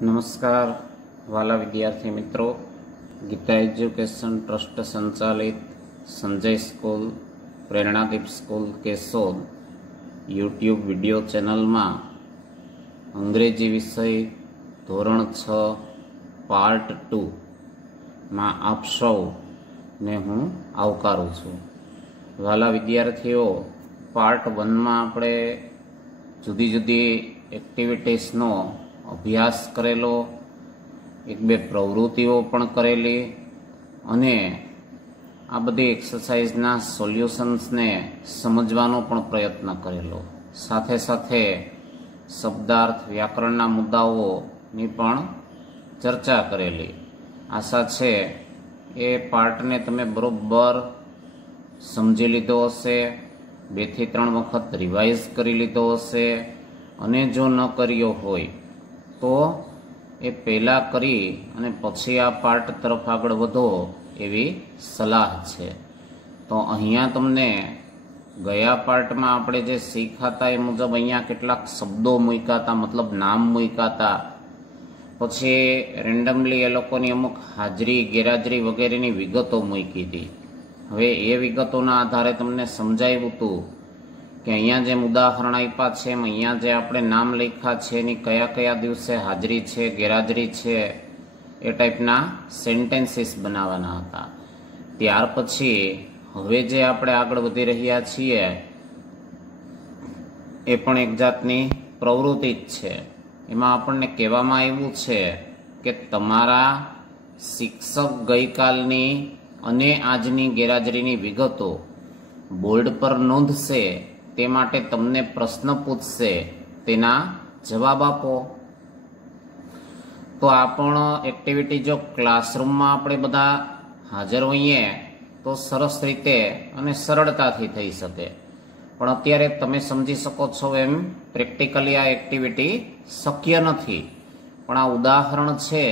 નમસ્કાર વાલા વિદ્યાર્થી મિત્રો, ગીતા એજ્યુકેશન ટ્રસ્ટ સંચાલિત Sanjay school, Preranadeep school Keshod YouTube video ચેનલમાં અંગ્રેજી વિષય ધોરણ 6 પાર્ટ 2 માં આપ સૌને હું આવકારું છું. વાલા વિદ્યાર્થીઓ, પાર્ટ 1 માં આપણે જુદી જુદી એક્ટિવિટીઝનો અભ્યાસ કરેલો, એક બે પ્રવૃત્તિઓ પણ કરેલી અને આ બધી એક્સરસાઇઝના સોલ્યુશન્સને સમજવાનો પણ પ્રયત્ન કરેલો. સાથે સાથે શબ્દાર્થ, વ્યાકરણના મુદ્દાઓની પણ ચર્ચા કરેલી. આશા છે એ પાર્ટને તમે બરોબર સમજી લીધો હશે, 2 થી 3 વખત રિવાઇઝ કરી લીધો હશે અને જો ન કર્યો હોય તો એ પહેલાં કરી અને પછી આ પાર્ટ તરફ આગળ વધો એવી સલાહ છે. તો અહીંયા તમને ગયા પાર્ટમાં આપણે જે શીખ્યા હતા એ મુજબ અહીંયા કેટલાક શબ્દો મૂક્યા હતા, મતલબ નામ મૂક્યા હતા. પછી રેન્ડમલી એ લોકોની અમુક હાજરી, ગેરહાજરી વગેરેની વિગતો મૂકી હતી. હવે એ વિગતોના આધારે તમને સમજાવ્યું હતું કે અહીંયા જેમ ઉદાહરણ આપ્યા છે એમ અહીંયા જે આપણે નામ લખ્યા છે એની કયા કયા દિવસે હાજરી છે, ગેરહાજરી છે, એ ટાઈપના સેન્ટેન્સીસ બનાવવાના હતા. ત્યાર પછી હવે જે આપણે આગળ વધી રહ્યા છીએ એ પણ એક જાતની પ્રવૃત્તિ જ છે. એમાં આપણને કહેવામાં આવ્યું છે કે તમારા શિક્ષક ગઈકાલની અને આજની ગેરહાજરીની વિગતો બોર્ડ પર નોંધશે, તે માટે તમને પ્રશ્ન પૂછશે, તેના જવાબ આપો. તો આ પણ એક્ટિવિટી જો ક્લાસરૂમમાં આપણે બધા હાજર હોઈએ તો સરસ રીતે અને સરળતાથી થઈ શકે. પણ અત્યારે તમે સમજી શકો છો એમ પ્રેક્ટિકલી આ એક્ટિવિટી શક્ય નથી. પણ આ ઉદાહરણ છે,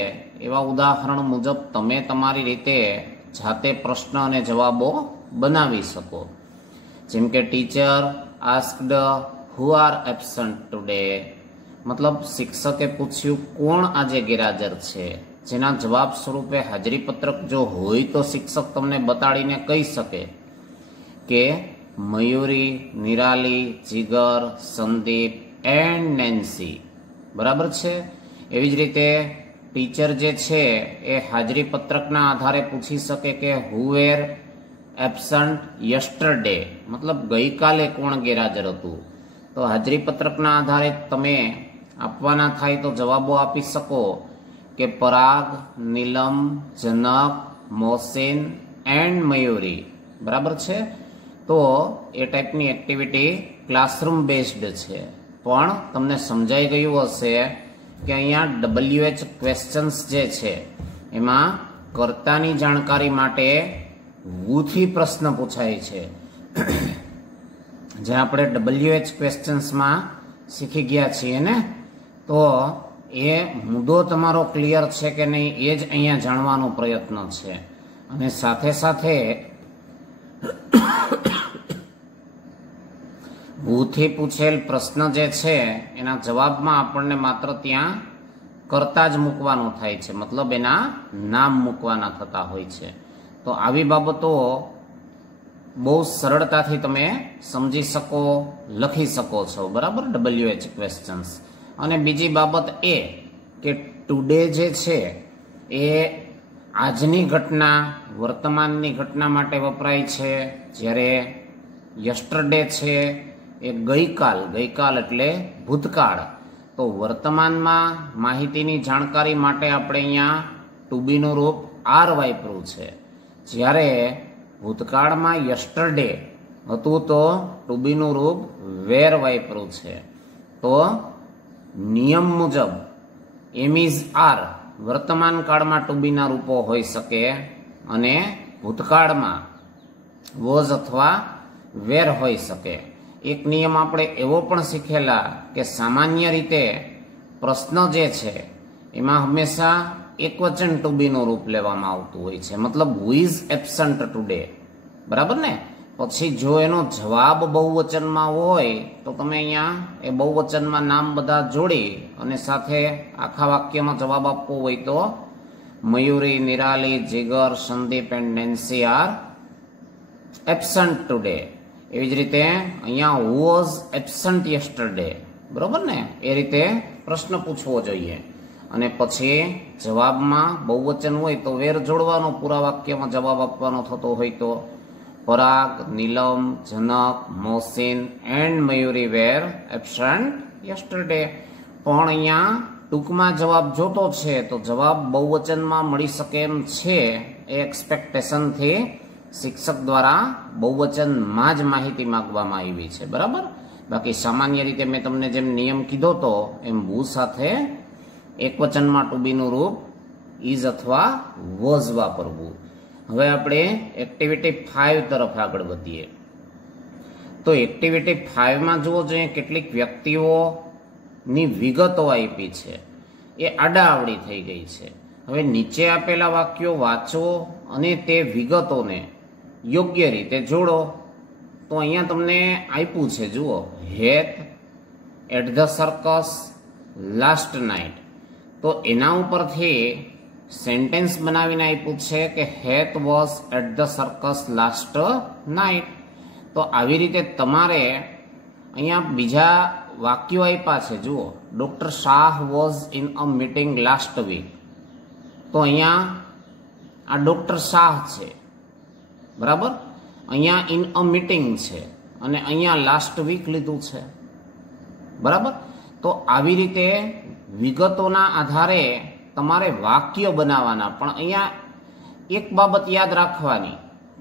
એવા ઉદાહરણ મુજબ તમે તમારી રીતે જાતે પ્રશ્ન અને જવાબો બનાવી શકો. જેમ કે teacher asked who are absent today, મતલબ શિક્ષકે પૂછ્યું કોણ આજે ગેરહાજર છે, જેના જવાબ સ્વરૂપે હાજરી પત્રક જો હોય તો શિક્ષક તમને બતાડીને કહી શકે કે મયુરી, નિરાલી, જીગર, સંદીપ એન્ડ નેન્સી. બરાબર છે. એવી જ રીતે ટીચર જે છે એ હાજરી પત્રકના આધારે પૂછી શકે કે હુ વેર એબસન્ટ યસ્ટરડે, મતલબ ગઈકાલે કોણ ગેરહાજર હતું. તો હાજરી પત્રકના આધારે તમે આપવાના થાય તો જવાબો આપી શકો કે પરાગ, નીલમ, જનક, મોહસિન એન્ડ મયુરી. બરાબર છે. તો એ ટાઈપની એક્ટિવિટી ક્લાસરૂમ બેઝડ છે. પણ તમને સમજાઈ ગયું હશે કે અહીંયા WH ક્વેશ્ચન્સ જે છે એમાં કર્તાની જાણકારી માટે વુ-થી પ્રશ્ન પૂછાય છે. જે આપણે WH ક્વેશ્ચન્સમાં શીખી ગયા છીએ ને, તો એ મુદ્દો તમારો ક્લિયર છે કે નહીં એ જ અહીંયા જાણવાનો પ્રયત્ન છે. અને સાથે સાથે વુ-થી પૂછેલ પ્રશ્ન જે છે એના જવાબમાં આપણને માત્ર ત્યાં કર્તા જ મૂકવાનો થાય છે, મતલબ એના નામ મૂકવાના થતા હોય છે. તો આવી બાબતો બહુ સરળતાથી તમે સમજી શકો, લખી શકો છો. બરાબર, WH ક્વેશ્ચન્સ. અને બીજી બાબત એ કે ટુડે જે છે એ આજની ઘટના, વર્તમાનની ઘટના માટે વપરાય છે, જ્યારે યસ્ટરડે છે એ ગઈકાલ એટલે ભૂતકાળ. તો વર્તમાનમાં માહિતીની જાણકારી માટે આપણે અહીંયા ટુ બીનું રૂપ આર વાપર્યું છે, જ્યારે ભૂતકાળમાં યસ્ટરડે હતું તો ટુ બીનું રૂપ વેર વાપર્યું છે. તો નિયમ મુજબ એમ ઇઝ આર વર્તમાન કાળમાં ટુ બીના રૂપો હોઈ શકે અને ભૂતકાળમાં વોઝ અથવા વેર હોઈ શકે. એક નિયમ આપણે એવો પણ શીખેલા કે સામાન્ય રીતે પ્રશ્ન જે છે એમાં હંમેશા એકવચન ટુ બીનું રૂપ લેવામાં આવતું હોય છે, મતલબ હુ ઇઝ એબસન્ટ ટુડે. બરાબર ને? પછી જો એનો જવાબ બહુવચનમાં હોય તો તમે અહીંયા એ બહુવચનમાં નામ બધા જોડી અને સાથે આખા વાક્યમાં જવાબ આપવો હોય તો Mayuri, Nirali, Jigar, Sandeep and Nancy are absent today. એવી જ રીતે અહીંયા હુ વોઝ એબસન્ટ યસ્ટરડે, બરોબર ને? એ રીતે પ્રશ્ન પૂછવો જોઈએ. અને પછી જવાબમાં બહુવચન હોય તો વેર જોડવાનો, પૂરા વાક્યમાં જવાબ આપવાનો થતો હોય તો Parag, Neelam, Janak, Mohsin and Mayuri were absent yesterday. પણ અહીંયા ટૂંકમાં જવાબ જોતો છે તો જવાબ બહુવચનમાં મળી શકે એમ છે એ એક્સપેક્ટેશનથી શિક્ષક દ્વારા બહુવચનમાં જ માહિતી માંગવામાં આવી છે, બરાબર? બાકી સામાન્ય રીતે મેં તમને જેમ નિયમ કીધો હતો એમ વુ સાથે એકવચનમાં ટુ બીનું રૂપ ઇઝ અથવા વોઝ વાપરવું. હવે આપણે એક્ટિવિટી 5 તરફ આગળ વધીએ. તો એક્ટિવિટી 5માં જુઓ જોઈએ કેટલીક વ્યક્તિઓની વિગતો આપી છે, એ આડાઅવળી થઈ ગઈ છે. હવે નીચે આપેલા વાક્યો વાંચો અને તે વિગતોને યોગ્ય રીતે જોડો. તો અહીંયા તમને આપ્યું છે, જુઓ, Het at the circus last night. તો એના ઉપરથી સેન્ટેન્સ બનાવીને આપ્યું છે કે Het was at the circus last night. તો આવી રીતે તમારે અહીંયા બીજા વાક્યો આપ્યા છે, જુઓ, doctor Shah was in a meeting last week. તો અહીંયા આ ડોક્ટર શાહ છે, બરાબર? અહીંયા ઇન અ મીટિંગ છે અને અહીંયા લાસ્ટ વીક લીધું છે, બરાબર? તો આવી રીતે વિગતોના આધારે તમારે વાક્ય બનાવવાના. પણ અહીંયા એક બાબત યાદ રાખવાની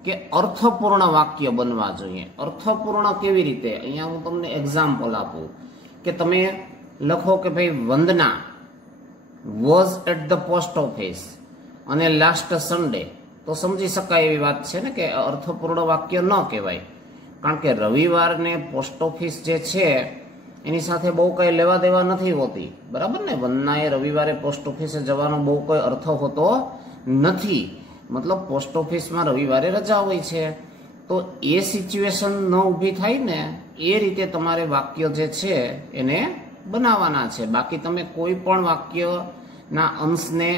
કે અર્થપૂર્ણ વાક્ય બનવા જોઈએ. અર્થપૂર્ણ કેવી રીતે? અહીંયા હું તમને એક્ઝામ્પલ આપું કે તમે લખો કે ભાઈ Vandana was at the post office અને લાસ્ટ સન્ડે. તો સમજી શકાય એવી વાત છે ને કે અર્થપૂર્ણ વાક્ય ન કહેવાય, કારણ કે રવિવારને પોસ્ટ ઓફિસ જે છે એની સાથે બહુ કંઈ લેવા દેવા નથી હોતી, બરાબર ને? વંદનાએ રવિવારે પોસ્ટ ઓફિસે જવાનો બહુ કોઈ અર્થ હોતો નથી. મતલબ પોસ્ટ ઓફિસમાં રવિવારે રજા હોય છે. તો એ સિચ્યુએશન ન ઊભી થાય ને એ રીતે તમારે વાક્ય જે છે એને બનાવવાના છે. બાકી તમે કોઈ પણ વાક્યના અંશને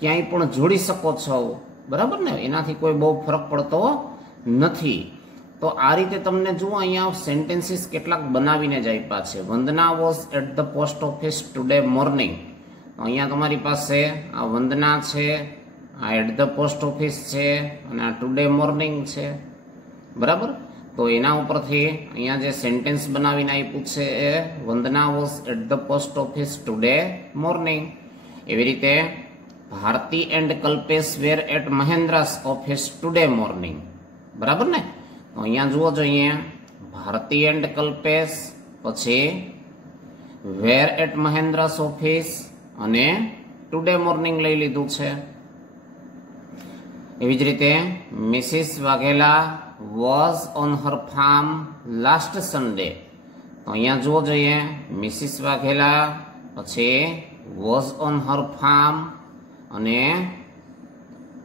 ક્યાંય પણ જોડી શકો છો, બરાબર ને? એનાથી કોઈ બહુ ફરક પડતો નથી. તો આ રીતે તમને જુઓ અહીંયા સેન્ટેન્સીસ કેટલાક બનાવીને જ આપ્યા છે. Vandana was at the post office today morning. તો અહીંયા તમારી પાસે આ વંદના છે, આ એટ ધ પોસ્ટ ઓફિસ છે અને આ ટુડે મોર્નિંગ છે, બરાબર? તો એના ઉપરથી અહીંયા જે સેન્ટેન્સ બનાવીને આપ્યું છે એ Vandana was at the post office today morning. એવી રીતે Bharati and Kalpesh were at Mahendra's office today morning, બરાબર ને? તો અહીંયા જુઓ જોઈએ, ભારતી એન્ડ કલ્પેશ, પછી વેર એટ મહેન્દ્રાસ ઓફિસ અને ટુડે મોર્નિંગ લઈ લીધું છે. એવી જ રીતે Mrs Vaghela was on her farm last Sunday. તો અહીંયા જુઓ જોઈએ, મિસિસ વાઘેલા, પછી વોઝ ઓન હર ફાર્મ અને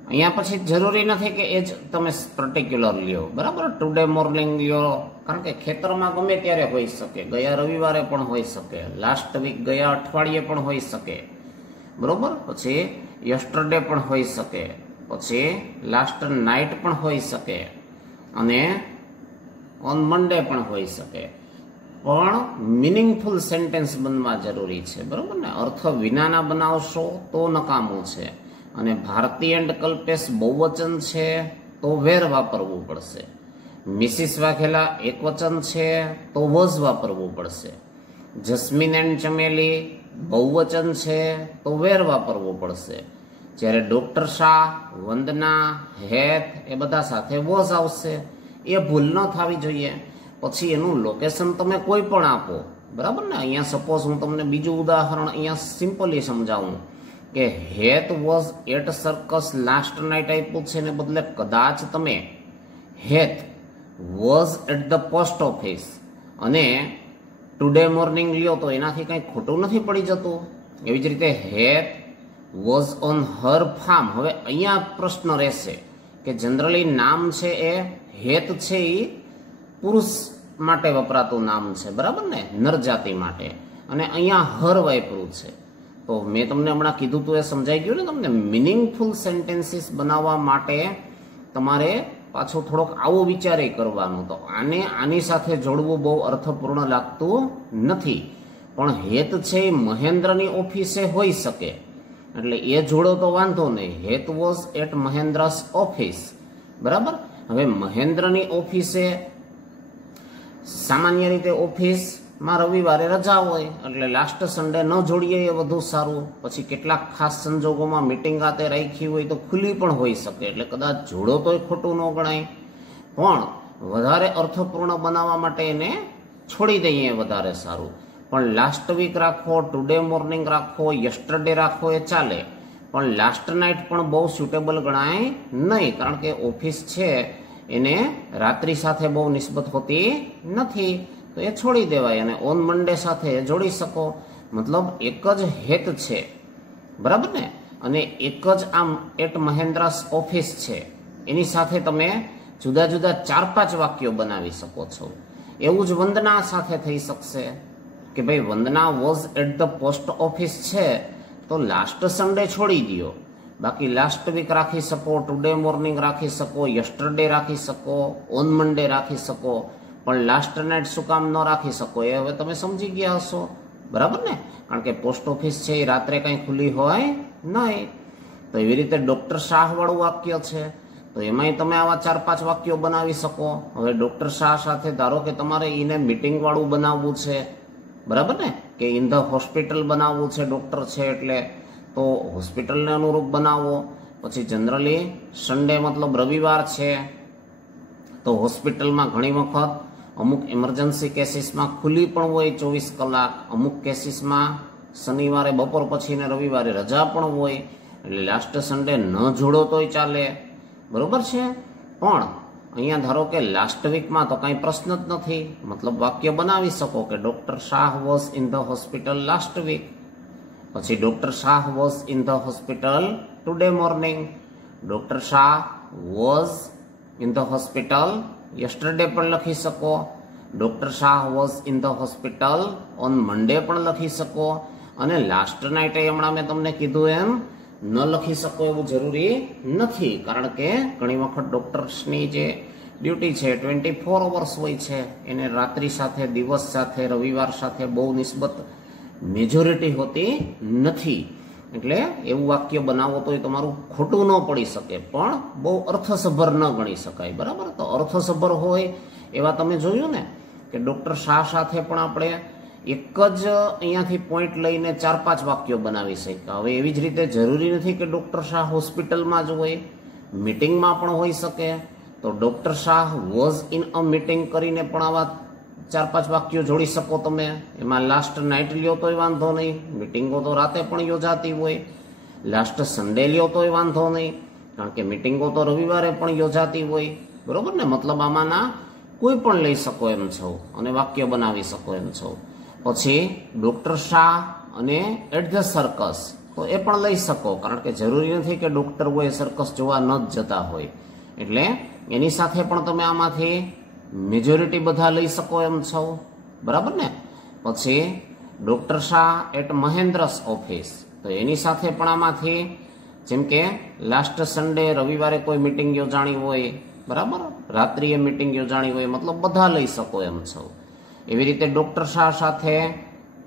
અહીંયા પછી જરૂરી નથી કે એ જ તમે પર્ટિક્યુલર લ્યો, બરાબર? ટુડે મોર્નિંગ લ્યો, કારણ કે ખેતરમાં ગમે ત્યારે હોઈ શકે. ગયા રવિવારે પણ હોઈ શકે, લાસ્ટ વીક ગયા અઠવાડિયે પણ હોઈ શકે, બરોબર? પછી યસ્ટરડે પણ હોઈ શકે, પછી લાસ્ટ નાઇટ પણ હોઈ શકે અને ઓન મંડે પણ હોઈ શકે. પણ મિનિંગફુલ સેન્ટેન્સ બનવા જરૂરી છે, બરોબર ને? અર્થ વિનાના બનાવશો તો નકામું છે. અને ભારતી એન્ડ કલ્પેશ બહુવચન છે તો વેર વાપરવું પડશે. મિસિસ વાઘેલા એકવચન છે તો વોઝ વાપરવું પડશે. જસ્મીન એન્ડ ચમેલી બહુવચન છે તો વેર વાપરવું પડશે. જ્યારે ડોક્ટર શાહ, વંદના, હેત એ બધા સાથે વોઝ આવશે. એ ભૂલ ન થવી જોઈએ. પછી એનું લોકેશન તમે કોઈ પણ આપો, બરાબર ને? અહીંયા સપોઝ હું તમને બીજું ઉદાહરણ અહીંયા સિમ્પલી સમજાવું કે Het was at circus last night આપ્યું છે ને બદલે કદાચ તમે Het was at the post office અને ટુડે મોર્નિંગ લ્યો તો એનાથી કંઈ ખોટું નથી પડી જતું. એવી જ રીતે હેત વોઝ ઓન હર ફાર્મ. હવે અહીંયા પ્રશ્ન રહેશે કે જનરલી નામ છે એ હેત છે એ પુરુષ માટે વપરાતું નામ છે, બરાબર ને, નરજાતિ માટે, અને અહીંયા હર વાપર્યું છે. તો મેં તમને હમણાં કીધું તું એ સમજાઈ ગયું ને તમને. મિનિંગફુલ સેન્ટેન્સીસ બનાવવા માટે તમારે પાછો થોડોક આવો વિચાર કરવાનો. તો આની સાથે જોડવું બહુ અર્થપૂર્ણ લાગતું નથી, પણ હેત છે એ મહેન્દ્રની ઓફિસે હોઈ શકે, એટલે એ જોડો તો વાંધો નહીં. હેત વોઝ એટ મહેન્દ્રસ ઓફિસ, બરાબર. હવે મહેન્દ્રની ઓફિસે સામાન્ય રીતે ઓફિસમાં રવિવારે રજા હોય, એટલે લાસ્ટ સન્ડે ન જોડીએ એ વધુ સારું. પછી કેટલાક ખાસ સંજોગોમાં મીટિંગ રાતે રાખી હોય તો ખુલ્લી પણ હોઈ શકે, એટલે કદાચ જોડો તોય ખોટું ન ગણાય, પણ વધારે અર્થપૂર્ણ બનાવવા માટે એને છોડી દઈએ વધારે સારું. પણ લાસ્ટ વીક રાખો, ટુડે મોર્નિંગ રાખો, યસ્ટરડે રાખો એ ચાલે, પણ લાસ્ટ નાઇટ પણ બહુ સુટેબલ ગણાય નહીં, કારણ કે ઓફિસ છે એને રાત્રિ સાથે બહુ નિસ્બત હોતી નથી, તો એ છોડી દેવાય. અને ઓન મંડે સાથે જોડી શકો, મતલબ એક જ હેત છે, બરાબર ને, અને એક જ આમ એટ મહેન્દ્રસ ઓફિસ છે, એની સાથે તમે જુદા જુદા 4-5 વાક્યો બનાવી શકો છો. એવું જ વંદના સાથે થઈ શકશે કે ભાઈ Vandana was at the post office છે, તો લાસ્ટ સન્ડે છોડી દો, બાકી લાસ્ટ વીક રાખી શકો, ટુડે મોર્નિંગ રાખી શકો, યસ્ટરડે રાખી શકો, ઓન મંડે રાખી શકો, પણ લાસ્ટ નાઇટ શું કામ ન રાખી શકો એ હવે તમે સમજી ગયા હશો, બરાબર ને, કારણ કે પોસ્ટ ઓફિસ છે એ રાત્રે કંઈ ખુલ્લી હોય નહીં. તો એવી રીતે ડોક્ટર શાહ વાળું વાક્ય છે, તો એમાંય તમે આવા 4-5 વાક્યો બનાવી શકો. હવે ડોક્ટર શાહ સાથે ધારો કે તમારે એને મીટિંગ વાળું બનાવવું છે, બરાબર ને, કે ઇન ધ હોસ્પિટલ બનાવવું છે, ડોક્ટર છે એટલે, તો હોસ્પિટલને અનુરૂપ બનાવો. પછી જનરલી સન્ડે મતલબ રવિવાર છે, તો હોસ્પિટલમાં ઘણી વખત અમુક ઇમરજન્સી કેસીસમાં ખુલ્લી પણ હોય 24 કલાક, અમુક કેસીસમાં શનિવારે બપોર પછી ને રવિવારે રજા પણ હોય, એટલે લાસ્ટ સન્ડે ન જોડો તોય ચાલે, બરોબર છે. પણ અહીંયા ધારો કે લાસ્ટ વીકમાં તો કાંઈ પ્રશ્ન જ નથી, મતલબ વાક્ય બનાવી શકો કે doctor Shah was in the hospital last week, પછી doctor Shah was in the hospital today morning, doctor Shah was in the hospital yesterday પણ લખી શકો, doctor Shah was in the hospital on Monday પણ લખી શકો, અને લાસ્ટ નાઇટે હમણાં મેં તમને કીધું એમ ન લખી શકો એવું જરૂરી નથી, કારણ કે ઘણી વખત ડોક્ટર્સની જે ડ્યુટી છે 24 અવર્સ હોય છે, એને રાત્રિ સાથે, દિવસ સાથે, રવિવાર સાથે બહુ નિસ્બત મેજોરિટી હોતી નથી, એટલે એવું વાક્ય બનાવો તો એ તમારું ખોટું ન પડી શકે, પણ બહુ અર્થસભર ન ગણી શકાય, બરાબર. તો અર્થસભર હોય એવા તમે જોયું ને કે ડોક્ટર શાહ સાથે પણ આપણે એક જ અહીંયાથી પોઈન્ટ લઈને 4-5 વાક્યો બનાવી શક્યા. હવે એવી જ રીતે જરૂરી નથી કે ડોક્ટર શાહ હોસ્પિટલમાં જ હોય, મીટિંગમાં પણ હોઈ શકે, તો doctor Shah was in a meeting કરીને પણ આવા 4-5 વાક્યો જોડી શકો તમે. એમાં લાસ્ટ નાઇટ લ્યો તોય વાંધો નહીં, મીટિંગો તો રાતે પણ યોજાતી હોય, લાસ્ટ સન્ડે લ્યો તોય વાંધો નહીં, કારણ કે મીટિંગો તો રવિવારે પણ યોજાતી હોય, બરોબર ને. મતલબ આમાંના કોઈ પણ લઈ શકો એમ છો અને વાક્ય બનાવી શકો એમ છો. પછી ડોક્ટર શાહ અને એટ ધ સર્કસ, તો એ પણ લઈ શકો, કારણ કે જરૂરી નથી કે ડોક્ટર હોય સર્કસ જોવા ન જ જતા હોય, એટલે એની સાથે પણ તમે આમાંથી મેજોરિટી બધા લઈ શકો એમ છો, બરાબર ને. પછી doctor Shah at Mahendra's office, તો એની સાથે પણ આમાંથી, જેમ કે લાસ્ટ સન્ડે રવિવારે કોઈ મીટિંગ યોજાણી હોય, બરાબર, રાત્રિએ મીટિંગ યોજાણી હોય, મતલબ બધા લઈ શકો એમ છો. એવી રીતે ડોક્ટર શાહ સાથે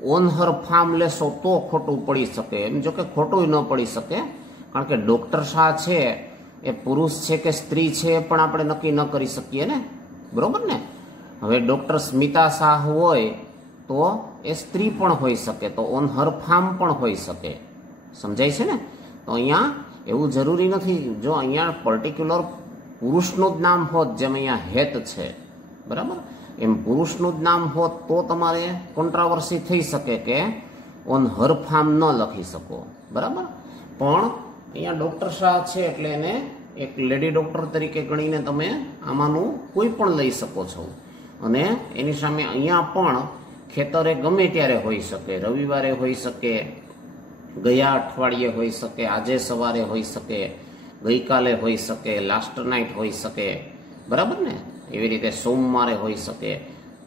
ઓન હર ફાર્મ લેશો તો ખોટું પડી શકે, એમ જો કે ખોટું ન પડી શકે, કારણ કે ડોક્ટર શાહ છે એ પુરુષ છે કે સ્ત્રી છે એ પણ આપણે નક્કી ન કરી શકીએ ને, બરોબર ને. હવે ડોક્ટર સ્મિતા શાહ હોય તો એ સ્ત્રી પણ હોઈ શકે, તો ઓન હર ફાર્મ પણ હોઈ શકે, સમજાય છે ને. તો અહીંયા એવું જરૂરી નથી, જો અહીંયા પર્ટિક્યુલર પુરુષનું જ નામ હોત, જેમ અહીંયા હેત છે, બરાબર, એમ પુરુષનું જ નામ હોત તો તમારે કોન્ટ્રાવર્સી થઈ શકે કે ઓન હર ફાર્મ ન લખી શકો, બરાબર. પણ અહીંયા ડોક્ટર શાહ છે એટલે એને એક લેડી ડોક્ટર તરીકે ગણીને તમે આમાંનું કોઈ પણ લઈ શકો છો, અને એની સામે અહીંયા પણ ખેતરે ગમે ત્યારે હોઈ શકે, રવિવારે હોઈ શકે, ગયા અઠવાડિયે હોઈ શકે, આજે સવારે હોઈ શકે, ગઈકાલે હોઈ શકે, લાસ્ટ નાઇટ હોઈ શકે, બરાબર ને? એવી રીતે સોમવારે હોઈ શકે.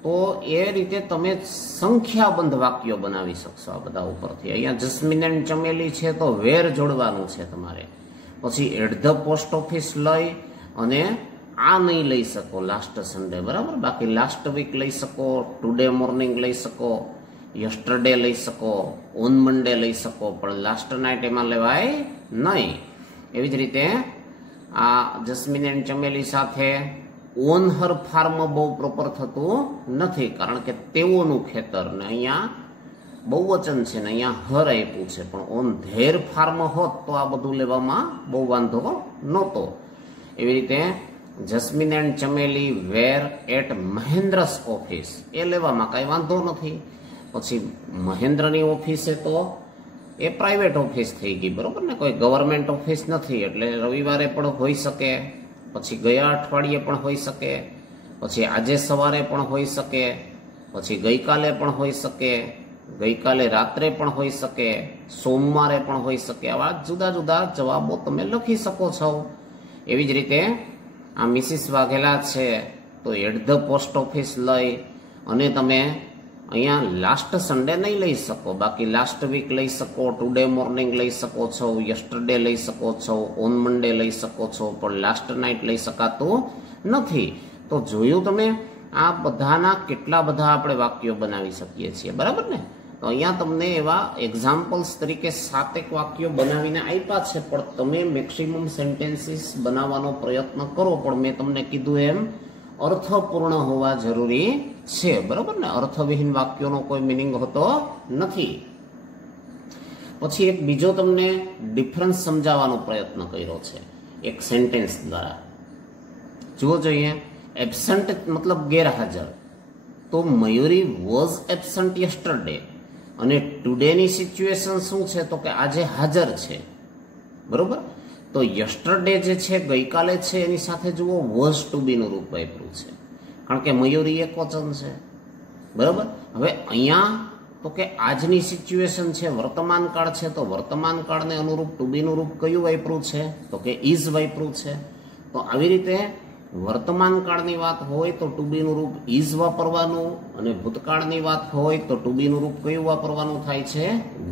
તો એ રીતે તમે સંખ્યાબંધ વાક્યો બનાવી શકશો આ બધા ઉપરથી. અહીંયા જસ્મીન એન્ડ ચમેલી છે તો વેર જોડવાનું છે તમારે. પછી એટ ધ પોસ્ટ ઓફિસ લઈ અને આ નહીં લઈ શકો લાસ્ટ સન્ડે, બરાબર? બાકી લાસ્ટ વીક લઈ શકો, ટુડે મોર્નિંગ લઈ શકો, યસ્ટરડે લઈ શકો, ઓન મંડે લઈ શકો, પણ લાસ્ટ નાઇટ એમાં લેવાય નહીં. એવી જ રીતે આ જસ્મીન એન્ડ ચમેલી સાથે ઓન હર ફાર્મ બહુ પ્રોપર થતું નથી, કારણ કે તેઓનું ખેતર ને અહીંયા બહુવચન છે ને અહીંયા હર આપ્યું છે. પણ ઓન ધેર ફાર્મ હોત તો આ બધું લેવામાં બહુ વાંધો નહોતો. એવી રીતે Jasmine and Chameli were at Mahendra's office, એ લેવામાં કાંઈ વાંધો નથી. પછી મહેન્દ્રની ઓફિસે તો એ પ્રાઇવેટ ઓફિસ થઈ ગઈ, બરોબર ને? કોઈ ગવર્મેન્ટ ઓફિસ નથી, એટલે રવિવારે પણ હોઈ શકે, પછી ગયા અઠવાડિયે પણ હોઈ શકે, પછી આજે સવારે પણ હોઈ શકે, પછી ગઈકાલે પણ હોઈ શકે, ગઈકાલે રાત્રે પણ હોઈ શકે, સોમવારે પણ હોઈ શકે. આવા જુદા જુદા જવાબો તમે લખી શકો છો. એવી જ રીતે આ મિસિસ વાઘેલા છે તો એટ ધ પોસ્ટ ઓફિસ લઈ અને તમે અહીંયા લાસ્ટ સન્ડે નહીં લઈ શકો, બાકી લાસ્ટ વીક લઈ શકો, ટુડે મોર્નિંગ લઈ શકો છો, યસ્ટરડે લઈ શકો છો, ઓન મંડે લઈ શકો છો, પણ લાસ્ટ નાઇટ લઈ શકાતું નથી. તો જોયું તમે, આ બધાના કેટલા બધા આપણે વાક્યો બનાવી શકીએ છીએ, બરાબર ને? તો અહીંયા તમને એવા એક્ઝામ્પલ્સ તરીકે 7 વાક્યો બનાવીને આપ્યા છે, પણ તમે મેક્સિમમ સેન્ટેન્સીસ બનાવવાનો પ્રયત્ન કરો. પણ મેં તમને કીધું એમ અર્થપૂર્ણ હોવા જરૂરી છે, બરાબર ને? અર્થવિહીન વાક્યોનો કોઈ મિનિંગ હોતો નથી. પછી એક બીજો તમને ડિફરન્સ સમજાવવાનો પ્રયત્ન કર્યો છે એક સેન્ટેન્સ દ્વારા. જુઓ જોઈએ, એબસન્ટ મતલબ ગેરહાજર. તો મયુરી વોઝ એબસન્ટ યસ્ટરડે, અને ટુડેની સિચ્યુએશન શું છે? તો કે આજે હાજર છે, બરોબર? તો યસ્ટરડે જે છે ગઈકાલે છે, એની સાથે જુઓ વોઝ ટુ બી નું રૂપ વાપર્યું છે, કારણ કે મયુરી એક વચન છે, બરોબર? હવે અહીંયા તો કે આજની સિચ્યુએશન છે, વર્તમાન કાળ છે, તો વર્તમાન કાળને અનુરૂપ ટુ બી નું રૂપ કયું વાપર્યું છે? તો કે ઇઝ વાપર્યું છે. તો આવી રીતે વર્તમાન કાળની વાત હોય તો ટુ બી નું રૂપ ઇઝ વાપરવાનું, અને ભૂતકાળની વાત હોય તો ટુ બી નું રૂપ કયું વાપરવાનું થાય છે?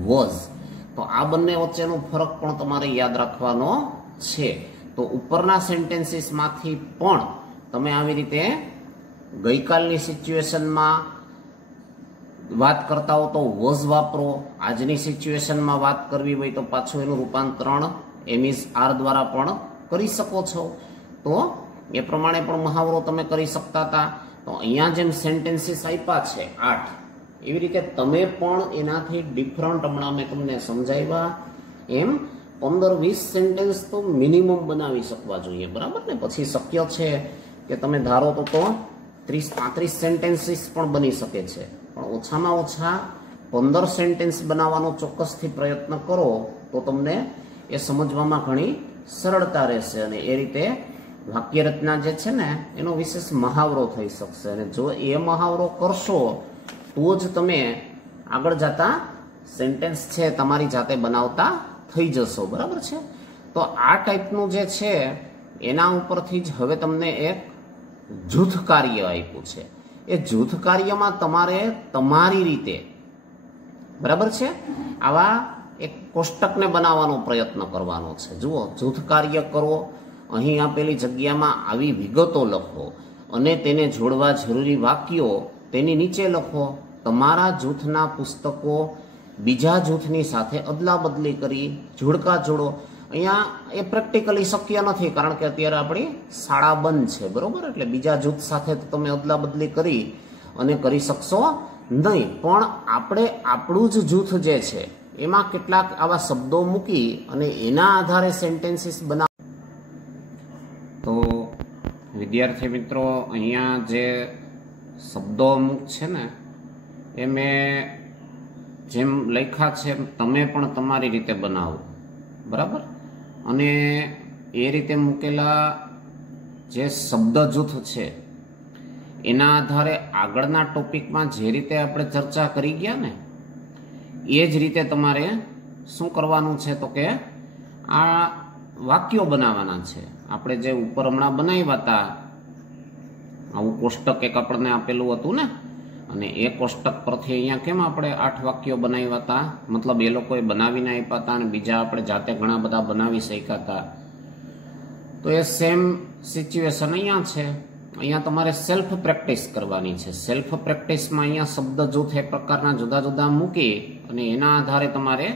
વોઝ. તો આ બંને વચ્ચેનો ફરક પણ તમારે યાદ રાખવાનો છે. તો ઉપરના સેન્ટેન્સીસમાંથી પણ તમે આવી રીતે ગઈકાલની સિચ્યુએશનમાં વાત કરતા હો તો વોઝ વાપરો, આજની સિચ્યુએશનમાં વાત કરવી હોય તો પાછું એનું રૂપાંતરણ એમ ઇઝ આર દ્વારા પણ કરી શકો છો. તો એ પ્રમાણે પણ મહાવરો તમે કરી શકતા હતા. તો અહીંયા જેમ સેન્ટેન્સીસ આપ્યા છે 8, એવી રીતે તમે પણ એનાથી ડિફરન્ટ, હમણાં મેં તમને સમજાવ્યા એમ 15-20 સેન્ટેન્સ તો મિનિમમ બનાવી શકવા જોઈએ, બરાબર ને? પછી શક્ય છે કે તમે ધારો તો 30-35 સેન્ટેન્સીસ પણ બની શકે છે, પણ ઓછામાં ઓછા 15 સેન્ટેન્સ બનાવવાનો ચોક્કસથી પ્રયત્ન કરો તો તમને એ સમજવામાં ઘણી સરળતા રહેશે, અને એ રીતે વાક્ય રચના જે છે ને એનો વિશેષ મહાવરો થઈ શકશે. અને જો એ મહાવરો કરશો તો જ તમે આગળ જતા સેન્ટેન્સ છે તમારી જાતે બનાવતા થઈ જશો, બરાબર છે? તો આ ટાઈપનું જે છે એના ઉપરથી જ હવે તમને એક જૂથ કાર્ય આપ્યું છે. એ જૂથ કાર્યમાં તમારે તમારી રીતે, બરાબર છે, આવા એક કોષ્ટકને બનાવવાનો પ્રયત્ન કરવાનો છે. જુઓ, જૂથ કાર્ય કરો, અહીં આપેલી જગ્યામાં આવી વિગતો લખો અને તેને જોડવા જરૂરી વાક્યો તેની નીચે લખો. તમારા જૂથના પુસ્તકો બીજા જૂથની સાથે અદલા બદલી કરી જોડકા જોડો. અહીંયા એ પ્રેક્ટિકલી શક્ય નથી, કારણ કે અત્યારે આપણી શાળા બંધ છે, બરોબર? એટલે બીજા જૂથ સાથે તો તમે અદલા બદલી કરી અને કરી શકશો નહીં. પણ આપણે આપણું જ જૂથ જે છે એમાં કેટલાક આવા શબ્દો મૂકી અને એના આધારે સેન્ટેન્સીસ બનાવ. તો વિદ્યાર્થી મિત્રો, અહીંયા જે શબ્દો અમુક છે ને એ મેં જેમ લખ્યા છે તમે પણ તમારી રીતે બનાવો, બરાબર? અને એ રીતે મૂકેલા જે શબ્દ જૂથ છે એના આધારે આગળના ટોપિકમાં જે રીતે આપણે ચર્ચા કરી ગયા ને એ જ રીતે તમારે શું કરવાનું છે? તો કે આ વાક્યો બનાવવાના છે. આપણે જે ઉપર હમણાં બનાવ્યા હતા આવું કોષ્ટક એક આપણને આપેલું હતું ને, અને એ કોષ્ટક પરથી અહીંયા કેમ આપણે 8 વાક્યો બનાવ્યા હતા, મતલબ એ લોકોએ બનાવીને આપ્યા હતા અને બીજા આપણે જાતે ઘણા બધા બનાવી શક્યા હતા. તો એ સેમ સિચ્યુએશન અહીંયા છે. અહીંયા તમારે સેલ્ફ પ્રેક્ટિસ કરવાની છે. સેલ્ફ પ્રેક્ટિસમાં અહીંયા શબ્દ જૂથ એ પ્રકારના જુદા જુદા મૂકી અને એના આધારે તમારે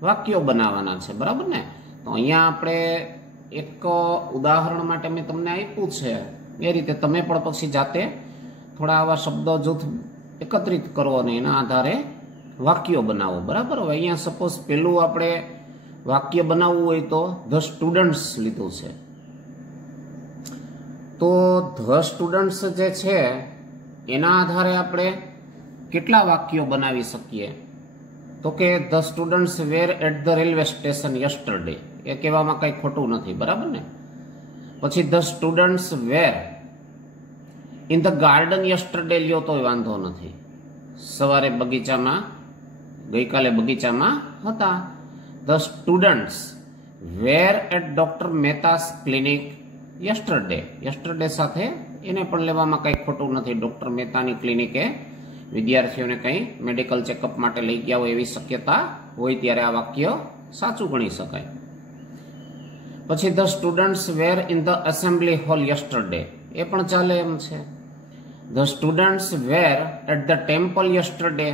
વાક્યો બનાવવાના છે, બરાબર ને. તો અહીંયા આપણે એક ઉદાહરણ માટે મેં તમને આપ્યું છે, એ રીતે તમે પણ પછી જાતે થોડા આવા શબ્દ જૂથ એકત્રિત કરો અને એના આધારે વાક્યો બનાવો, બરાબર. હવે અહીંયા સપોઝ પેલું આપણે વાક્ય બનાવવું હોય તો ધ સ્ટુડન્ટ્સ લીધું છે. તો ધ સ્ટુડન્ટ્સ જે છે એના આધારે આપણે કેટલા વાક્યો બનાવી શકીએ? તો કે the students were at the railway station yesterday, એ કહેવામાં કંઈ ખોટું નથી, બરાબર ને. પછી the students were in the garden yesterday લ્યો તોય વાંધો નથી. સવારે બગીચામાં, ગઈકાલે બગીચામાં હતા. The students were at doctor Mehta's clinic yesterday, yesterday સાથે એને પણ લેવામાં કંઈ ખોટું નથી. ડોક્ટર મહેતાની ક્લિનિકે વિદ્યાર્થીઓને કંઈ મેડિકલ ચેકઅપ માટે લઈ ગયા હોય એવી શક્યતા હોય ત્યારે આ વાક્ય સાચું ગણી શકાય. પછી the students were in the assembly hall yesterday, એ પણ ચાલે એમ છે. The students were at the temple yesterday,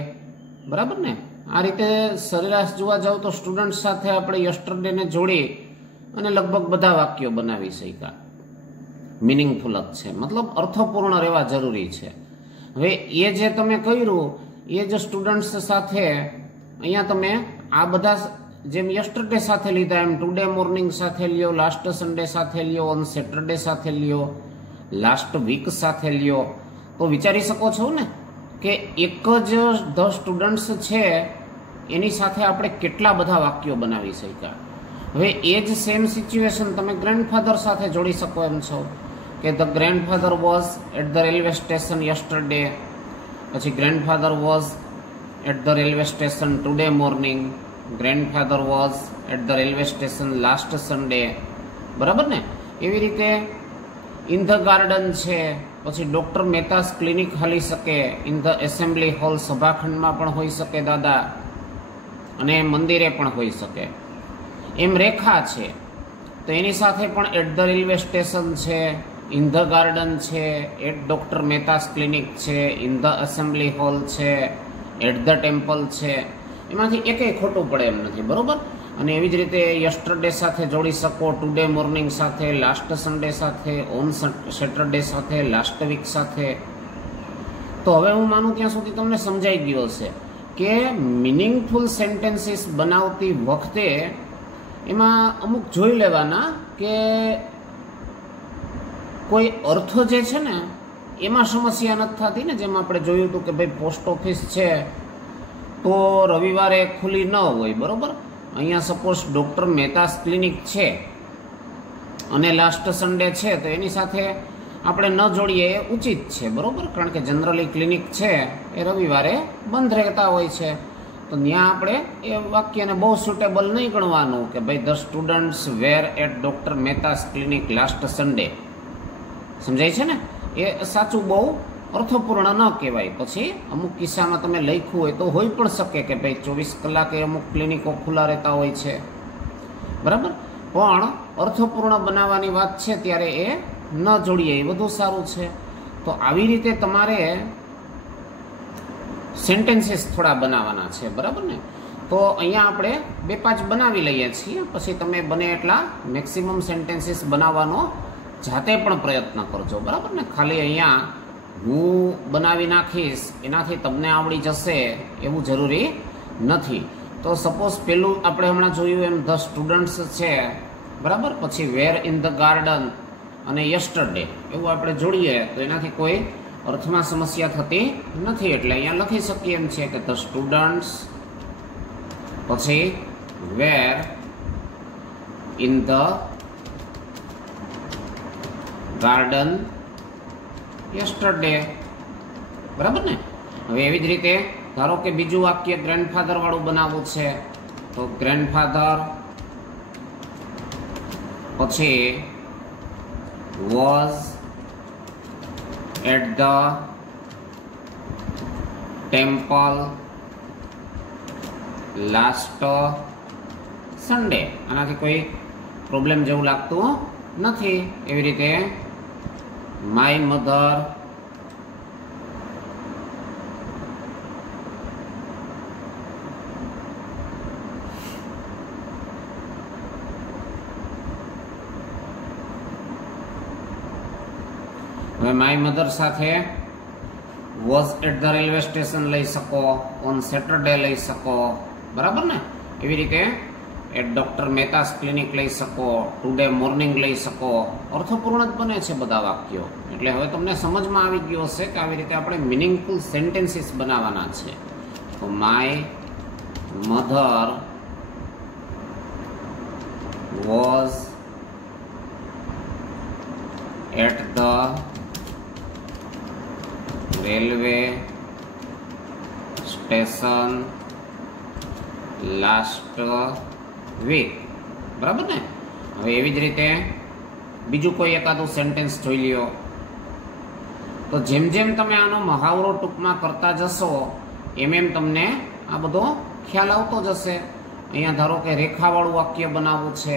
બરાબર ને. આ રીતે સરેરાશ જોવા જાવ તો સ્ટુડન્ટ સાથે આપણે યસ્ટરડેને જોડી અને લગભગ બધા વાક્યો બનાવી શક્યા. મિનિંગફુલ જ છે, મતલબ અર્થપૂર્ણ રહેવા જરૂરી છે. હવે એ જે તમે કર્યું એ જ સ્ટુડન્ટ્સ સાથે અહીંયા તમે આ બધા જેમ યસ્ટરડે સાથે લીધા એમ ટુડે મોર્નિંગ સાથે લ્યો, લાસ્ટ સન્ડે સાથે લ્યો, ઓન સેટરડે સાથે લ્યો, લાસ્ટ વીક સાથે લ્યો, તો વિચારી શકો છો ને કે એક જ ધ સ્ટુડન્ટ્સ છે એની સાથે આપણે કેટલા બધા વાક્યો બનાવી શક્યા. હવે એ જ સેમ સિચ્યુએશન તમે ગ્રેન્ડફાધર સાથે જોડી શકો એમ છો કે the grandfather was at the railway station yesterday, પછી grandfather was at the railway station today morning, grandfather was at the railway station last Sunday, બરાબર ને. એવી રીતે ઇન ધ ગાર્ડન છે, પછી ડોક્ટર મહેતાસ ક્લિનિક હાલી શકે, ઇન ધ એસેમ્બલી હોલ સભાખંડમાં પણ હોઈ શકે દાદા, અને મંદિરે પણ હોઈ શકે. એમ રેખા છે તો એની સાથે પણ એટ ધ રેલવે સ્ટેશન છે, ઇન ધ ગાર્ડન છે, એટ ડોક્ટર મહેતાસ ક્લિનિક છે, ઇન ધ એસેમ્બલી હોલ છે, એટ ધ ટેમ્પલ છે. એમાંથી એકેય ખોટું પડે એમ નથી, બરોબર. અને એવી જ રીતે યસ્ટરડે સાથે જોડી શકો, ટુડે મોર્નિંગ સાથે, લાસ્ટ સન્ડે સાથે, ઓન સેટરડે સાથે, લાસ્ટ વીક સાથે. તો હવે હું માનું ત્યાં સુધી તમને સમજાઈ ગયો હશે કે મિનિંગફુલ સેન્ટેન્સીસ બનાવતી વખતે એમાં અમુક જોઈ લેવાના કે કોઈ અર્થ જે છે ને એમાં સમસ્યા નથી થતી ને. જેમ આપણે જોયું હતું કે ભાઈ પોસ્ટ ઓફિસ છે તો રવિવારે ખુલ્લી ન હોય, બરોબર. અહીંયા સપોઝ ડોક્ટર મહેતાસ ક્લિનિક છે અને લાસ્ટ સન્ડે છે તો એની સાથે આપણે ન જોડીએ એ ઉચિત છે, બરોબર. કારણ કે જનરલી ક્લિનિક છે એ રવિવારે બંધ રહેતા હોય છે, તો ત્યાં આપણે એ વાક્યને બહુ સુટેબલ નહીં ગણવાનું કે ભાઈ the students were at doctor Mehta's clinic last Sunday. સમજાય છે ને? એ સાચું બહુ અર્થપૂર્ણ ન કહેવાય. પછી અમુક કિસ્સામાં તમે લખ્યું હોય તો હોઈ પણ શકે કે ભાઈ 24 કલાકે અમુક ક્લિનિકો ખુલ્લા રહેતા હોય છે, બરાબર. પણ અર્થપૂર્ણ બનાવવાની વાત છે ત્યારે એ ન જોડીએ એ બધું સારું છે. તો આવી રીતે તમારે સેન્ટેન્સીસ થોડા બનાવવાના છે, બરાબર ને. તો અહીંયા આપણે 2-5 બનાવી લઈએ છીએ, પછી તમે બને એટલા મેક્સિમમ સેન્ટેન્સીસ બનાવવાનો જાતે પણ પ્રયત્ન કરજો, બરાબર ને. ખાલી અહીંયા હું બનાવી નાખીશ એનાથી તમને આવડી જશે એવું જરૂરી નથી. તો સપોઝ પેલું આપણે હમણાં જોયું એમ ધ સ્ટુડન્ટ્સ છે, બરાબર. પછી વેર ઇન ધ ગાર્ડન અને યસ્ટરડે એવું આપણે જોડીએ તો એનાથી કોઈ અર્થમાં સમસ્યા થતી નથી. એટલે અહીંયા લખી શકીએ એમ છે કે ધ સ્ટુડન્ટ્સ પછી વેર ઇન ધ ગાર્ડન યસ્ટરડે, બરાબર ને. હવે એવી જ રીતે ધારો કે બીજું વાક્ય ગ્રેન્ડફાધર વાળું બનાવવું છે તો ગ્રેન્ડફાધર પછી was at the temple last Sunday. આનાથી કોઈ પ્રોબ્લેમ જેવું લાગતું નથી. એવી રીતે માય મધર હવે માય મધર સાથે was at the railway station લઈ શકો, ઓન સેટરડે લઈ શકો, બરાબર ને. એવી રીતે એટ ડોક્ટર મહેતાસ ક્લિનિક લઈ શકો, ટુડે મોર્નિંગ લઈ શકો. અર્થપૂર્ણ જ બને છે બધા વાક્યો. એટલે હવે તમને સમજમાં આવી ગયો હશે કે આવી રીતે આપણે મિનિંગફુલ સેન્ટેન્સીસ બનાવવાના છે. તો my mother was at the railway station last week, બરાબર ને. હવે એવી જ રીતે બીજું કોઈ એકાદું સેન્ટેન્સ જોઈ લ્યો. તો જેમ જેમ તમે આનો મહાવરો ટૂંકમાં કરતા જશો એમ એમ તમને આ બધો ખ્યાલ આવતો જશે. અહીંયા ધારો કે રેખાવાળું વાક્ય બનાવવું છે,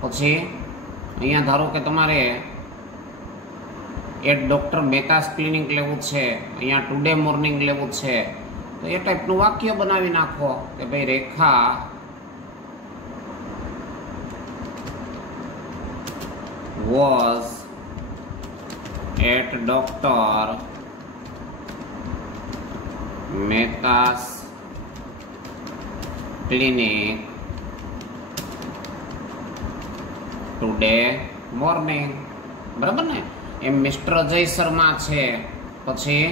પછી અહીંયા ધારો કે તમારે એટ ડોક્ટર મહેતાસ ક્લિનિક લેવું છે, અહીંયા ટુડે મોર્નિંગ લેવું છે. તો એ ટાઈપનું વાક્ય બનાવી નાખો કે ભાઈ Rekha was at doctor Mehta's clinic today morning, બરાબર ને. એમ મિસ્ટર અજય શર્મા છે, પછી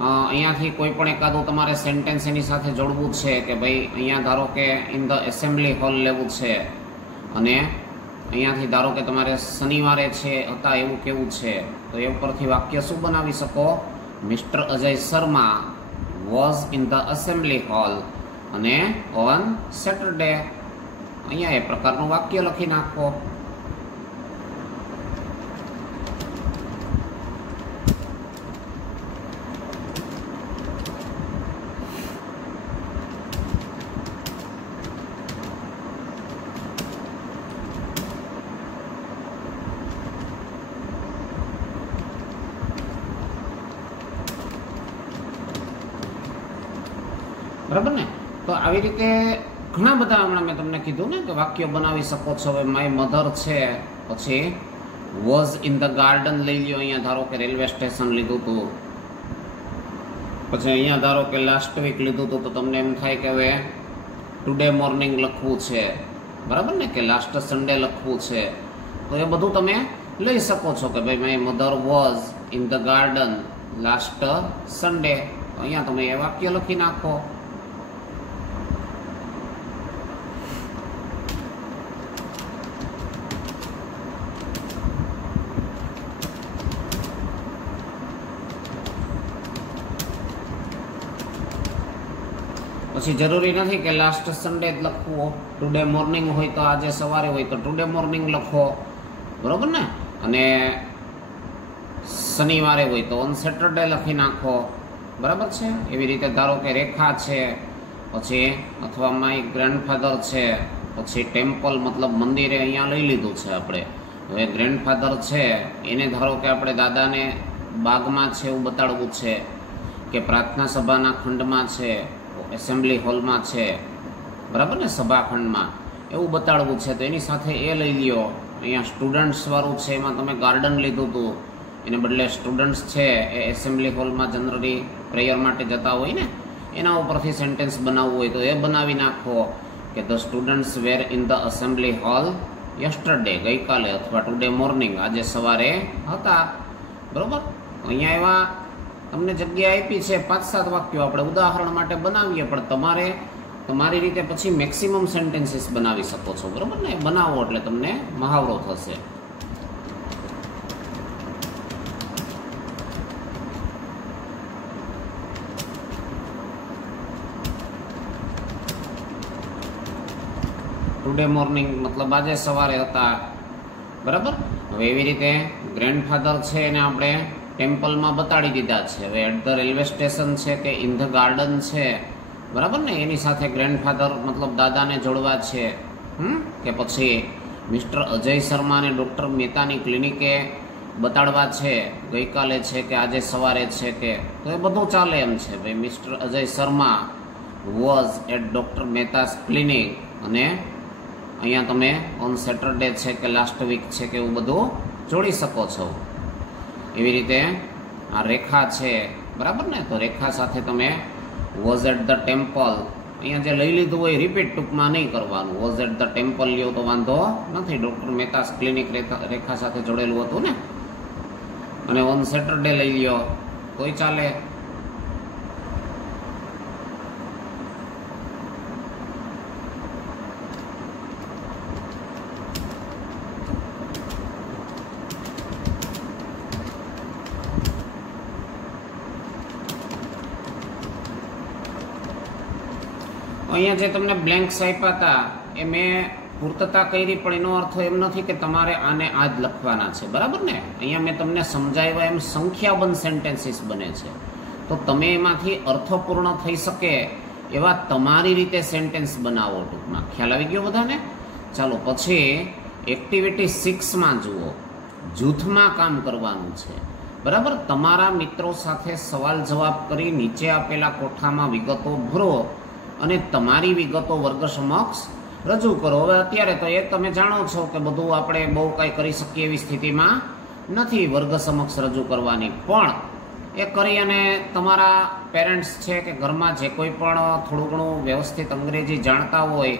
અહીંયાથી કોઈ પણ એકાદું તમારે સેન્ટેન્સ એની સાથે જોડવું છે કે ભાઈ અહીંયા ધારો કે ઇન ધ એસેમ્બલી હોલ લેવું છે, અને અહીંયાથી ધારો કે તમારે શનિવારે છે હતા એવું કેવું છે. તો એ ઉપરથી વાક્ય શું બનાવી શકો? Mr Ajay Sharma was in the assembly hall અને ઓન સેટરડે. અહીંયા એ પ્રકારનું વાક્ય લખી નાખો. બરાબર ને. તો આવી રીતે ઘણા બધા હમણાં મેં તમને કીધું ને કે વાક્યો બનાવી શકો છો. હવે માય મધર છે, પછી વોઝ ઇન ધ ગાર્ડન લઈ લ્યો. અહીંયા ધારો કે રેલવે સ્ટેશન લીધું હતું, પછી અહીંયા ધારો કે લાસ્ટ વીક લીધું હતું. તો તમને એમ થાય કે હવે ટુડે મોર્નિંગ લખવું છે, બરાબર ને, કે લાસ્ટ સન્ડે લખવું છે. તો એ બધું તમે લઈ શકો છો કે ભાઈ my mother was in the garden last Sunday. અહીંયા તમે એ વાક્ય લખી નાખો. પછી જરૂરી નથી કે લાસ્ટ સન્ડે જ લખવું. ટુડે મોર્નિંગ હોય તો આજે સવારે હોય તો ટુડે મોર્નિંગ લખો, બરોબર ને. અને શનિવારે હોય તો ઓન સેટરડે લખી નાખો, બરાબર છે. એવી રીતે ધારો કે રેખા છે, પછી અથવા માય ગ્રેન્ડફાધર છે, પછી ટેમ્પલ મતલબ મંદિરે અહીંયા લઈ લીધું છે આપણે. હવે ગ્રેન્ડફાધર છે એને ધારો કે આપણે દાદાને બાગમાં છે એવું બતાડવું છે, કે પ્રાર્થના સભાના ખંડમાં છે, એસેમ્બલી હોલમાં છે, બરાબર ને, સભાખંડમાં, એવું બતાડવું છે. તો એની સાથે એ લઈ લ્યો. અહીંયા સ્ટુડન્ટ્સ વાળું છે એમાં તમે ગાર્ડન લીધું હતું, એને બદલે સ્ટુડન્ટ્સ છે એ એસેમ્બલી હોલમાં જનરલી પ્રેયર માટે જતા હોય ને, એના ઉપરથી સેન્ટેન્સ બનાવવું હોય તો એ બનાવી નાખો કે the students were in the assembly hall yesterday, ગઈકાલે, અથવા ટુડે મોર્નિંગ, આજે સવારે હતા, બરોબર. અહીંયા એવા તમને જગ્યા આપી છે 5-7 વાક્યો આપણે ઉદાહરણ માટે બનાવીએ, પણ તમારે તમારી રીતે પછી મેક્સિમમ સેન્ટેન્સીસ બનાવી શકો છો, બરોબર ને. બનાવો એટલે તમને મહાવરો થશે. ટુડે મોર્નિંગ મતલબ આજે સવારે હતા, બરાબર. હવે એવી રીતે ગ્રેન્ડફાધર છે એને આપણે ટેમ્પલમાં બતાડી દીધા છે. હવે એટ ધ રેલવે સ્ટેશન છે કે ઇન ધ ગાર્ડન છે, બરાબર ને, એની સાથે ગ્રેન્ડફાધર મતલબ દાદાને જોડવા છે, કે પછી મિસ્ટર અજય શર્મા અને ડૉક્ટર મહેતાની ક્લિનિકે બતાડવા છે, ગઈકાલે છે કે આજે સવારે છે કે, તો એ બધું ચાલે એમ છે. ભાઈ mister Ajay Sharma was at doctor Mehta's clinic, અને અહીંયા તમે ઓન સેટરડે છે કે લાસ્ટ વીક છે કે એવું બધું જોડી શકો છો. એવી રીતે આ રેખા છે, બરાબર ને, તો રેખા સાથે તમે વોઝ એટ ધ ટેમ્પલ, અહીંયા જે લઈ લીધું હોય રિપીટ ટૂંકમાં નહીં કરવાનું. વોઝ એટ ધ ટેમ્પલ લ્યો તો વાંધો નથી, ડૉક્ટર મહેતાસ ક્લિનિક રેખા સાથે જોડેલું હતું ને. અને ઓન સેટરડે લઈ લ્યો તોય ચાલે. અહીંયા જે તમને બ્લેન્ક્સ આપ્યા હતા એ મેં પૂર્તતા કરી, પણ એનો અર્થ એમ નથી કે તમારે આને આ જ લખવાના છે, બરાબર ને. અહીંયા મેં તમને સમજાવ્યા એમ સંખ્યાબંધ સેન્ટેન્સીસ બને છે, તો તમે એમાંથી અર્થપૂર્ણ થઈ શકે એવા તમારી રીતે સેન્ટેન્સ બનાવો. ટૂંકમાં ખ્યાલ આવી ગયો બધાને? ચાલો પછી એક્ટિવિટી 6માં જુઓ, જૂથમાં કામ કરવાનું છે, બરાબર. તમારા મિત્રો સાથે સવાલ જવાબ કરી નીચે આપેલા કોઠામાં વિગતો ભરો અને તમારી વિગતો વર્ગ સમક્ષ રજૂ કરો. હવે અત્યારે તો એ તમે જાણો છો કે બધું આપણે બહુ કાંઈ કરી શકીએ એવી સ્થિતિમાં નથી વર્ગ સમક્ષ રજૂ કરવાની, પણ એ કરી અને તમારા પેરેન્ટ્સ છે કે ઘરમાં જે કોઈ પણ થોડું ઘણું વ્યવસ્થિત અંગ્રેજી જાણતા હોય,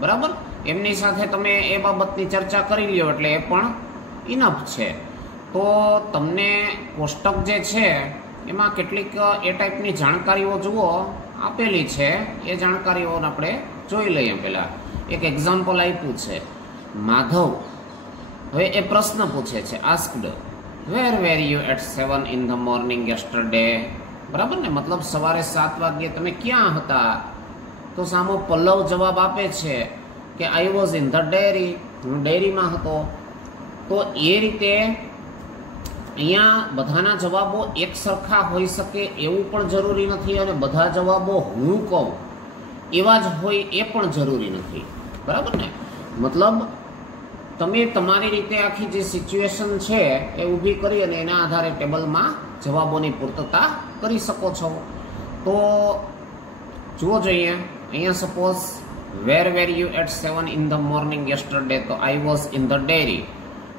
બરાબર, એમની સાથે તમે એ બાબતની ચર્ચા કરી લ્યો એટલે એ પણ ઇનફ છે. તો તમને કોષ્ટક જે છે એમાં કેટલીક એ ટાઈપની જાણકારીઓ જુઓ આપેલી છે, એ જાણકારીઓને આપણે જોઈ લઈએ. પહેલાં એક એક્ઝામ્પલ આપ્યું છે, માધવ. હવે એ પ્રશ્ન પૂછે છે, asked where were you at 7 in the morning yesterday, બરાબર ને, મતલબ સવારે 7 વાગ્યે તમે ક્યાં હતા? તો સામો પલ્લવ જવાબ આપે છે કે I was in the dairy, હું ડેરીમાં હતો. તો એ રીતે અહીંયા બધાના જવાબો એક સરખા હોઈ શકે એવું પણ જરૂરી નથી, અને બધા જવાબો હું કહું એવા જ હોય એ પણ જરૂરી નથી, બરાબર ને. મતલબ તમે તમારી રીતે આખી જે સિચ્યુએશન છે એ ઊભી કરી અને એના આધારે ટેબલમાં જવાબોની પૂર્તતા કરી શકો છો. તો જુઓ જોઈએ, અહીંયા suppose where were you at 7 in the morning yesterday, તો I was in the dairy,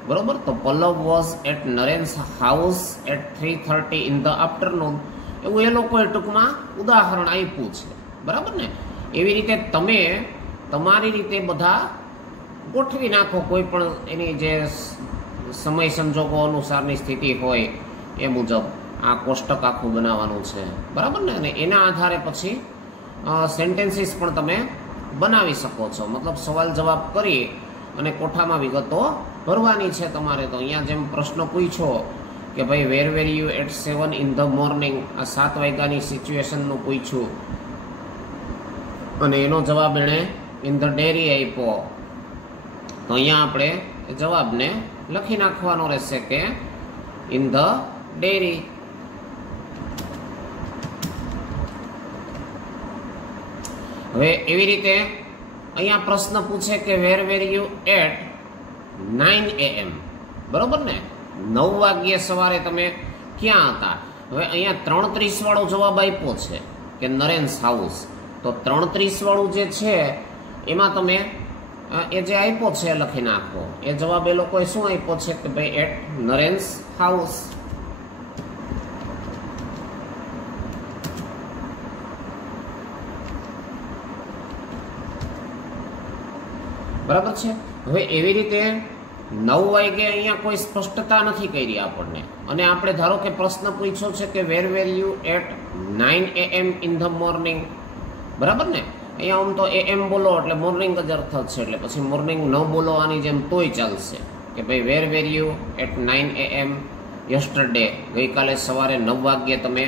બરોબર. તો Pallav was at Naren's house at 3:30 in the afternoon, એવું એ લોકોએ ટૂંકમાં ઉદાહરણ આપ્યું છે, બરાબર ને. એવી રીતે તમે તમારી રીતે બધા ગોઠવી નાખો, કોઈ પણ એની જે સમય સંજોગો અનુસારની સ્થિતિ હોય એ મુજબ આ કોષ્ટક આખું બનાવવાનું છે, બરાબર ને. અને એના આધારે પછી સેન્ટેન્સીસ પણ તમે બનાવી શકો છો, મતલબ સવાલ જવાબ કરી અને કોઠામાં વિગતો ભરવાની છે તમારે. તો અહીંયા જેમ પ્રશ્ન પૂછ્યો કે ભાઈ વેર were you at 7 in the morning, આ 7 વાગ્યાની સિચ્યુએશનનું પૂછ્યું અને એનો જવાબ એણે ઇન ધ ડેરી આપ્યો. તો અહીંયા આપણે જવાબને લખી નાખવાનો રહેશે કે ઇન ધ ડેરી. હવે એવી રીતે અહીંયા પ્રશ્ન પૂછે કે where were you at 9 AM, બરોબર ને, 9 વાગ્યે સવારે તમે ક્યાં હતા? હવે અહીંયા 3:30 વાળો જવાબ આપ્યો છે કે નરેન્સ હાઉસ. તો 3:30 વાળું જે છે એમાં તમે એ જે આપ્યો છે લખી નાખો. એ જવાબ એ લોકોએ શું આપ્યો છે કે ભાઈ એટ નરેન્સ હાઉસ. બરાબર છે. હવે એવી રીતે 9 વાગે અહીંયા કોઈ સ્પષ્ટતા નથી કરી આપણને, અને આપણે ધારો કે પ્રશ્ન પૂછ્યો છે કે where were you at 9 AM in the morning, બરાબર ને. અહીંયા આમ તો AM બોલો એટલે મોર્નિંગ જ અર્થ છે, એટલે પછી મોર્નિંગ ન બોલો આની જેમ તોય ચાલશે કે ભાઈ વેર were you at 9 AM yesterday, ગઈકાલે સવારે 9 વાગ્યે તમે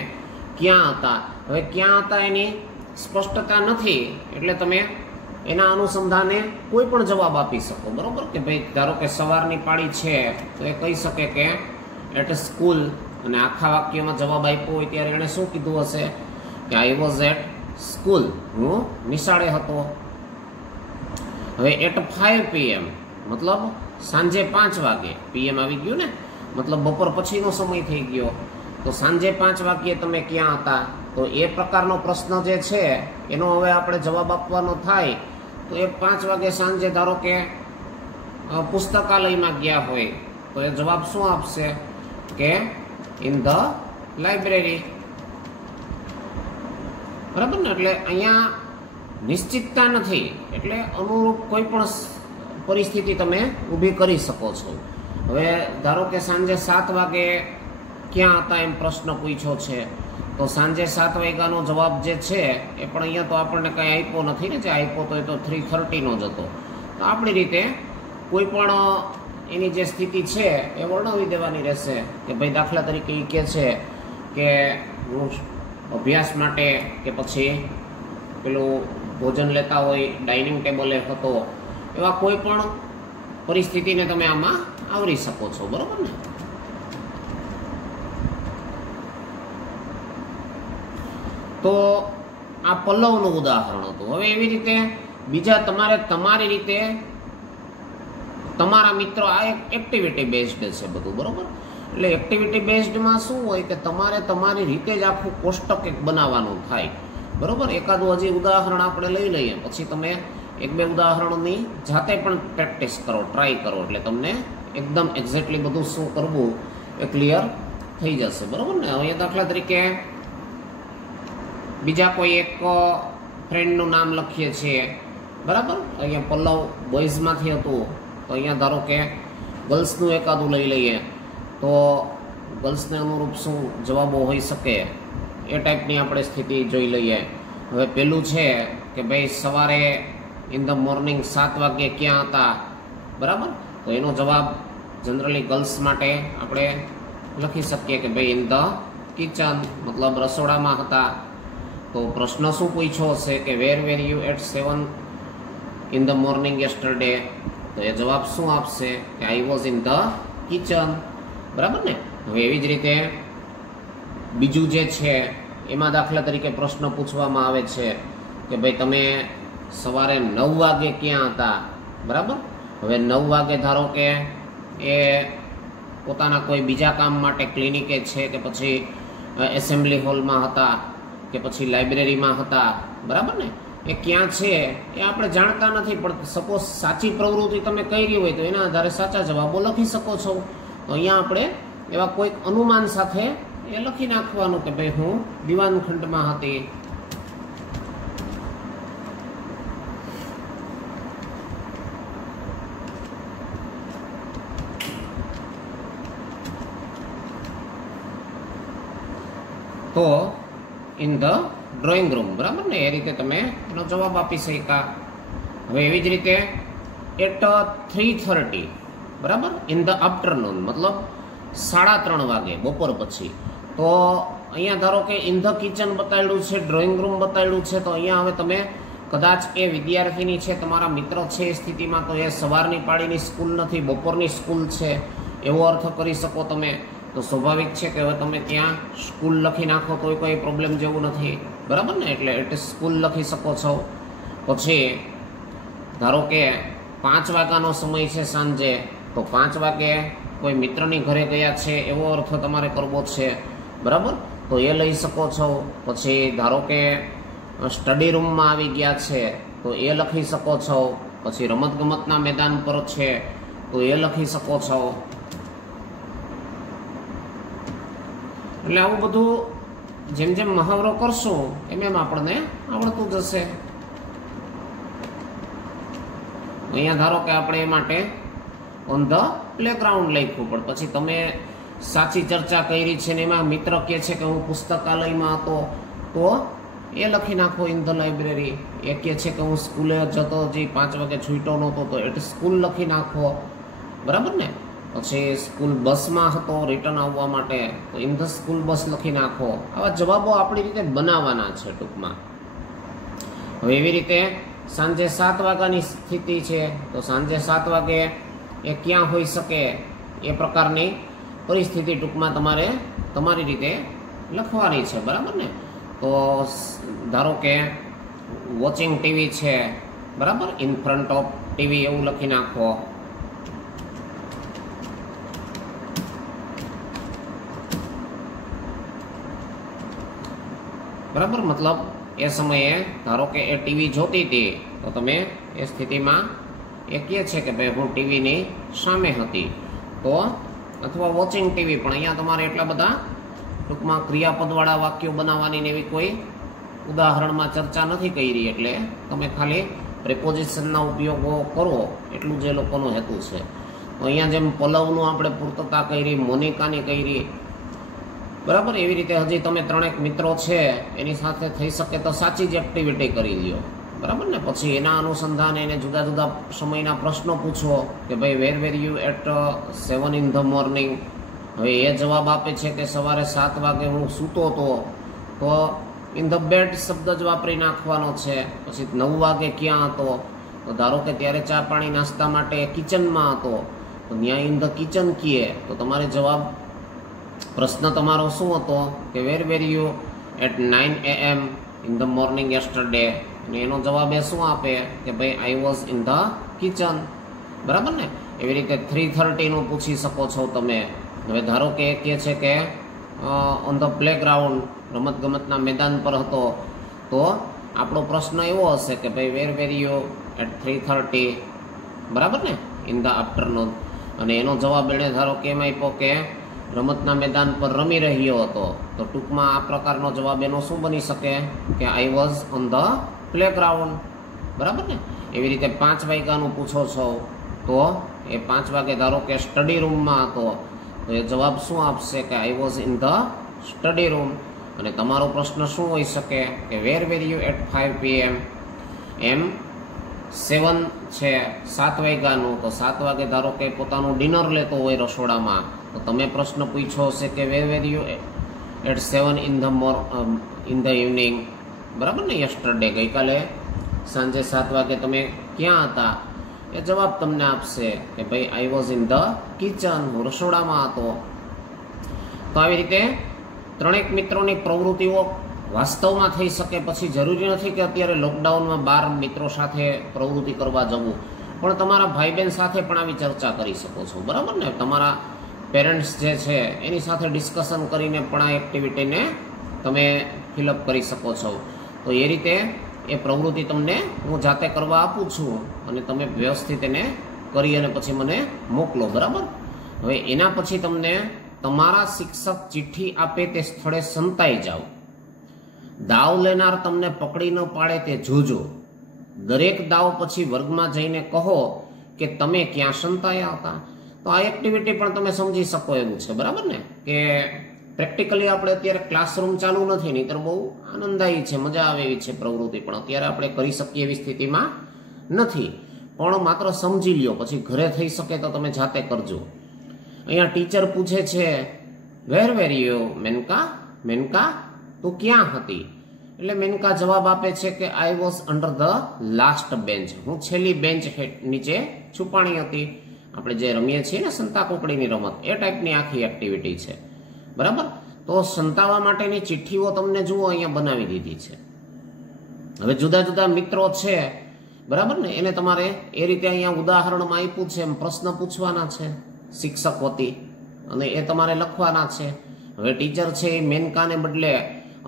ક્યાં હતા? હવે ક્યાં હતા એની સ્પષ્ટતા નથી, એટલે તમે એના અનુસંધાને કોઈ પણ જવાબ આપી શકો, બરોબર. કે ભાઈ ધારો કે સવારની પાળી છે તો એ કહી શકે કે એટ સ્કૂલ અને આખા વાક્યમાં જવાબ આપ્યો હોય ત્યારે એણે શું કીધું હશે કે આઈ વોઝ એટ સ્કૂલ, હું નિશાળે હતો. હવે એટ 5 PM મતલબ સાંજે 5 વાગે, PM આવી ગયું ને, મતલબ બપોર પછીનો સમય થઈ ગયો. તો સાંજે 5 વાગ્યે તમે ક્યાં હતા? તો એ પ્રકારનો પ્રશ્ન જે છે એનો હવે આપણે જવાબ આપવાનો થાય તો એ 5 વાગે સાંજે ધારો કે પુસ્તકાલયમાં ગયા હોય તો એ જવાબ શું આપશે કે ઇન ધ લાઇબ્રેરી. બરાબર ને? એટલે અહીંયા નિશ્ચિતતા નથી, એટલે અનુરૂપ કોઈ પણ પરિસ્થિતિ તમે ઊભી કરી શકો છો. હવે ધારો કે સાંજે 7 વાગે ક્યાં હતા એમ પ્રશ્ન પૂછ્યો છે, તો સાંજે 7 વાગ્યાનો જવાબ જે છે એ પણ અહીંયા તો આપણને કંઈ આપ્યો નથી ને, જે આપ્યો તો એ તો 3:30નો જ હતો. તો આપણી રીતે કોઈ પણ એની જે સ્થિતિ છે એ વર્ણવી દેવાની રહેશે કે ભાઈ દાખલા તરીકે એ કહે છે કે હું અભ્યાસ માટે કે પછી પેલું ભોજન લેતા હોય ડાઇનિંગ ટેબલે હતો, એવા કોઈ પણ પરિસ્થિતિને તમે આમાં આવરી શકો છો. બરાબર ને? તો આ પલ્લવનું ઉદાહરણ હતું. હવે એવી રીતે બીજા તમારે તમારી રીતે તમારા મિત્રો, આ એક એક્ટિવિટી બેઝડ છે બધું. બરોબર? એટલે એક્ટિવિટી બેઝડમાં શું હોય કે તમારે તમારી રીતે જ આખું કોષ્ટક એક બનાવવાનું થાય. બરોબર? એકાદું હજી ઉદાહરણ આપણે લઈ લઈએ, પછી તમે 1-2 ઉદાહરણોની જાતે પણ પ્રેક્ટિસ કરો, ટ્રાય કરો, એટલે તમને એકદમ એક્ઝેક્ટલી બધું શું કરવું એ ક્લિયર થઈ જશે. બરોબર ને? હવે દાખલા તરીકે બીજા કોઈ એક ફ્રેન્ડનું નામ લખીએ છીએ. બરાબર? અહીંયા પલ્લવ બોયઝમાંથી હતું, તો અહીંયા ધારો કે ગર્લ્સનું એકાદું લઈ લઈએ, તો ગર્લ્સને અનુરૂપ શું જવાબો હોઈ શકે એ ટાઈપની આપણે સ્થિતિ જોઈ લઈએ. હવે પેલું છે કે ભાઈ સવારે ઇન ધ મોર્નિંગ 7 વાગ્યે ક્યાં હતા? બરાબર? તો એનો જવાબ જનરલી ગર્લ્સ માટે આપણે લખી શકીએ કે ભાઈ ઇન ધ કિચન, મતલબ રસોડામાં હતા. તો પ્રશ્ન શું પૂછ્યો હશે કે where were you at 7 in the morning yesterday? તો એ જવાબ શું આપશે કે I was in the kitchen. બરાબર ને? હવે એવી જ રીતે બીજું જે છે એમાં દાખલા તરીકે પ્રશ્ન પૂછવામાં આવે છે કે ભાઈ તમે સવારે 9 વાગે ક્યાં હતા? બરાબર? હવે 9 વાગે ધારો કે એ પોતાના કોઈ બીજા કામ માટે ક્લિનિકે છે કે પછી એસેમ્બલી હોલમાં હતા કે પછી લાઇબ્રેરીમાં હતા. બરાબર ને? એ ક્યાં છે એ આપણે જાણતા નથી, પણ સપોઝ સાચી પ્રવૃત્તિ તમે કરી હોય તો એના આધારે સાચા જવાબો લખી શકો છો. તો અહીંયા આપણે એવા કોઈક અનુમાન સાથે એ લખી નાખવાનું કે ભાઈ હું દિવાનખંડમાં હતી. તો ઇન ધ ડ્રોઈંગ રૂમ. બરાબર ને? એ રીતે તમે એનો જવાબ આપી શક્યા. હવે એવી જ રીતે એટ 3:30, બરાબર, ઇન ધ આફ્ટરનૂન, મતલબ 3:30 વાગે, બપોર પછી. તો અહીંયા ધારો કે ઇન ધ કિચન બતાવેલું છે, ડ્રોઈંગ રૂમ બતાવેલું છે, તો અહીંયા હવે તમે કદાચ એ વિદ્યાર્થીની છે, તમારા મિત્ર છે એ સ્થિતિમાં, તો એ સવારની પાળીની સ્કૂલ નથી, બપોરની સ્કૂલ છે, એવો અર્થ કરી શકો તમે. તો સ્વાભાવિક છે કે હવે તમે ત્યાં સ્કૂલ લખી નાખો તો કોઈ પ્રોબ્લેમ જેવું નથી. બરાબર ને? એટલે એટ સ્કૂલ લખી શકો છો. પછી ધારો કે 5 વાગ્યાનો સમય છે સાંજે, તો 5 વાગે કોઈ મિત્રની ઘરે ગયા છે એવો અર્થ તમારે કરવો છે. બરાબર? તો એ લઈ શકો છો. પછી ધારો કે સ્ટડી રૂમમાં આવી ગયા છે તો એ લખી શકો છો. પછી રમતગમતના મેદાન પર છે તો એ લખી શકો છો. એટલે આવું બધું જેમ જેમ મહાવરો કરશું એમ એમ આપણને આવડતું જશે. અહીંયા ધારો કે આપણે એ માટે ઓન ધ પ્લેગ્રાઉન્ડ લખ્યું, પણ પછી તમે સાચી ચર્ચા કરી છે ને એમાં મિત્ર કહે છે કે હું પુસ્તકાલયમાં હતો, તો એ લખી નાખો ઇન ધ લાઇબ્રેરી. એ કહે છે કે હું સ્કૂલે જતો, જે 5 વાગે છૂટો નહોતો, તો એટલે સ્કૂલ લખી નાખો. બરાબર ને? પછી સ્કૂલ બસમાં હતો રિટર્ન આવવા માટે, તો ઇન ધ સ્કૂલ બસ લખી નાખો. આવા જવાબો આપણી રીતે બનાવવાના છે ટૂંકમાં. હવે એવી રીતે સાંજે 7 વાગ્યાની સ્થિતિ છે, તો સાંજે 7 વાગે એ ક્યાં હોઈ શકે એ પ્રકારની પરિસ્થિતિ ટૂંકમાં તમારે તમારી રીતે લખવાની છે, બરાબર ને? તો ધારો કે વોચિંગ ટીવી છે, બરાબર, ઇન ફ્રન્ટ ઓફ ટીવી એવું લખી નાખો. બરાબર, મતલબ એ સમયે ધારો કે એ ટીવી જોતી હતી તો તમે એ સ્થિતિમાં એ કહે છે કે ભાઈ હું ટીવીની સામે હતી, તો અથવા વોચિંગ ટીવી. પણ અહીંયા તમારે એટલા બધા ટૂંકમાં ક્રિયાપદવાળા વાક્યો બનાવવાની ને એવી કોઈ ઉદાહરણમાં ચર્ચા નથી કરી, એટલે તમે ખાલી પ્રિપોઝિશનના ઉપયોગો કરો એટલું જે લોકોનો હેતુ છે. તો અહીંયા જેમ પલવનું આપણે પૂર્તતા કરી, મોનિકાની કરી, બરાબર, એવી રીતે હજી તમે ત્રણેક મિત્રો છે એની સાથે થઈ શકે તો સાચી જ એક્ટિવિટી કરી લ્યો, બરાબર ને? પછી એના અનુસંધાને એને જુદા જુદા સમયના પ્રશ્નો પૂછો કે ભાઈ વેર you at 7 in the morning. હવે એ જવાબ આપે છે કે સવારે 7 વાગે હું સૂતો હતો, તો ઇન ધ બેડ શબ્દ જ વાપરી નાખવાનો છે. પછી 9 વાગે ક્યાં હતો, તો ધારો કે ત્યારે ચા પાણી નાસ્તા માટે કિચનમાં હતો, તો ત્યાં ઇન ધ કિચન કીએ તો તમારે જવાબ, પ્રશ્ન તમારો શું હતો કે where you at 9 AM in the morning yesterday, અને એનો જવાબ એ શું આપે કે ભાઈ I was in the kitchen, બરાબર ને? એવી રીતે 3:30 નું પૂછી શકો છો તમે. હવે ધારો કે કહે છે કે ઓન ધ પ્લેગ્રાઉન્ડ, રમતગમતના મેદાન પર હતો, તો આપણો પ્રશ્ન એવો હશે કે ભાઈ વેર યુ એટ 3:30, બરાબર ને, ઇન ધ આફ્ટરનૂન. અને એનો જવાબ એણે ધારો કે એમ આપ્યો કે રમતના મેદાન પર રમી રહ્યો હતો, તો ટૂંકમાં આ પ્રકારનો જવાબ એનો શું બની શકે કે I was on the playground, બરાબર ને? એવી રીતે 5 વાગ્યાનું પૂછો છો, તો એ 5 વાગે ધારો કે સ્ટડી રૂમમાં હતો, તો એ જવાબ શું આપશે કે I was in the study room. અને તમારો પ્રશ્ન શું હોઈ શકે કે વેર યુ એટ 5 PM. એમ 7 છે, 7 વાગ્યાનું, તો 7 વાગે ધારો કે પોતાનું ડિનર લેતો હોય રસોડામાં, તો તમે પ્રશ્ન પૂછ્યો હશે કે where you at 7 in the evening, બરાબર ને, યસ્ટરડે, ગઈકાલે સાંજે 7 વાગે તમે ક્યાં હતા? એ જવાબ તમને આપશે કે ભાઈ I was in the kitchen, હું રસોડામાં હતો. તો આવી રીતે ત્રણેક મિત્રોની પ્રવૃત્તિઓ વાસ્તવમાં થઈ શકે. પછી જરૂરી નથી કે અત્યારે લોકડાઉનમાં 12 મિત્રો સાથે પ્રવૃત્તિ કરવા જવું, પણ તમારા ભાઈ બહેન સાથે પણ આવી ચર્ચા કરી શકો છો, બરાબર ને? તમારા પેરેન્ટ્સ જે છે એની સાથે ડિસ્કશન કરીને પણ આ એક્ટિવિટીને તમે ફિલઅપ કરી શકો છો. તો એ રીતે એ પ્રવૃત્તિ તમને હું જાતે કરવા આપું છું અને તમે વ્યવસ્થિત એને કરી અને પછી મને મોકલો, બરાબર? હવે એના પછી તમને તમારા શિક્ષક ચિઠ્ઠી આપે તે સ્થળે સંતાઈ જાઓ. દાવ લેનાર તમને પકડી ન પાડે તે જોજો. દરેક દાવ પછી વર્ગમાં જઈને કહો કે તમે ક્યાં સંતાયા હતા. તો આ એક્ટિવિટી પણ તમે સમજી શકો એવું છે, બરાબર ને? કે પ્રેક્ટિકલી આપણે અત્યારે ક્લાસરૂમ ચાલુ નથી, નહીંતર બહુ આનંદદાયી છે, મજા આવે એવી છે પ્રવૃત્તિ, પણ અત્યારે આપણે કરી શકીએ એવી સ્થિતિમાં નથી. પણ માત્ર સમજી લ્યો, પછી ઘરે થઈ શકે તો તમે જાતે કરજો. અહીંયા ટીચર પૂછે છે વેર યુ મેનકા, મેનકા તું ક્યાં હતી? એટલે મેનકા જવાબ આપે છે કે I was under the last bench, હું છેલ્લી બેન્ચ નીચે છુપાણી હતી. આપણે જે રમીએ છીએ ને સંતા કોકડીની રમત, એ ટાઈપની આખી એક્ટિવિટી છે, બરાબર? તો સંતાવા માટેની ચિઠ્ઠીઓ તમને જુઓ અહીંયા બનાવી દીધી છે. હવે જુદા જુદા મિત્રો છે, બરાબર ને, એને તમારે એ રીતે અહીંયા ઉદાહરણમાં આપ્યું છે એમ પ્રશ્ન પૂછવાના છે શિક્ષક વતી, અને એ તમારે લખવાના છે. હવે ટીચર છે એ મેનકાને બદલે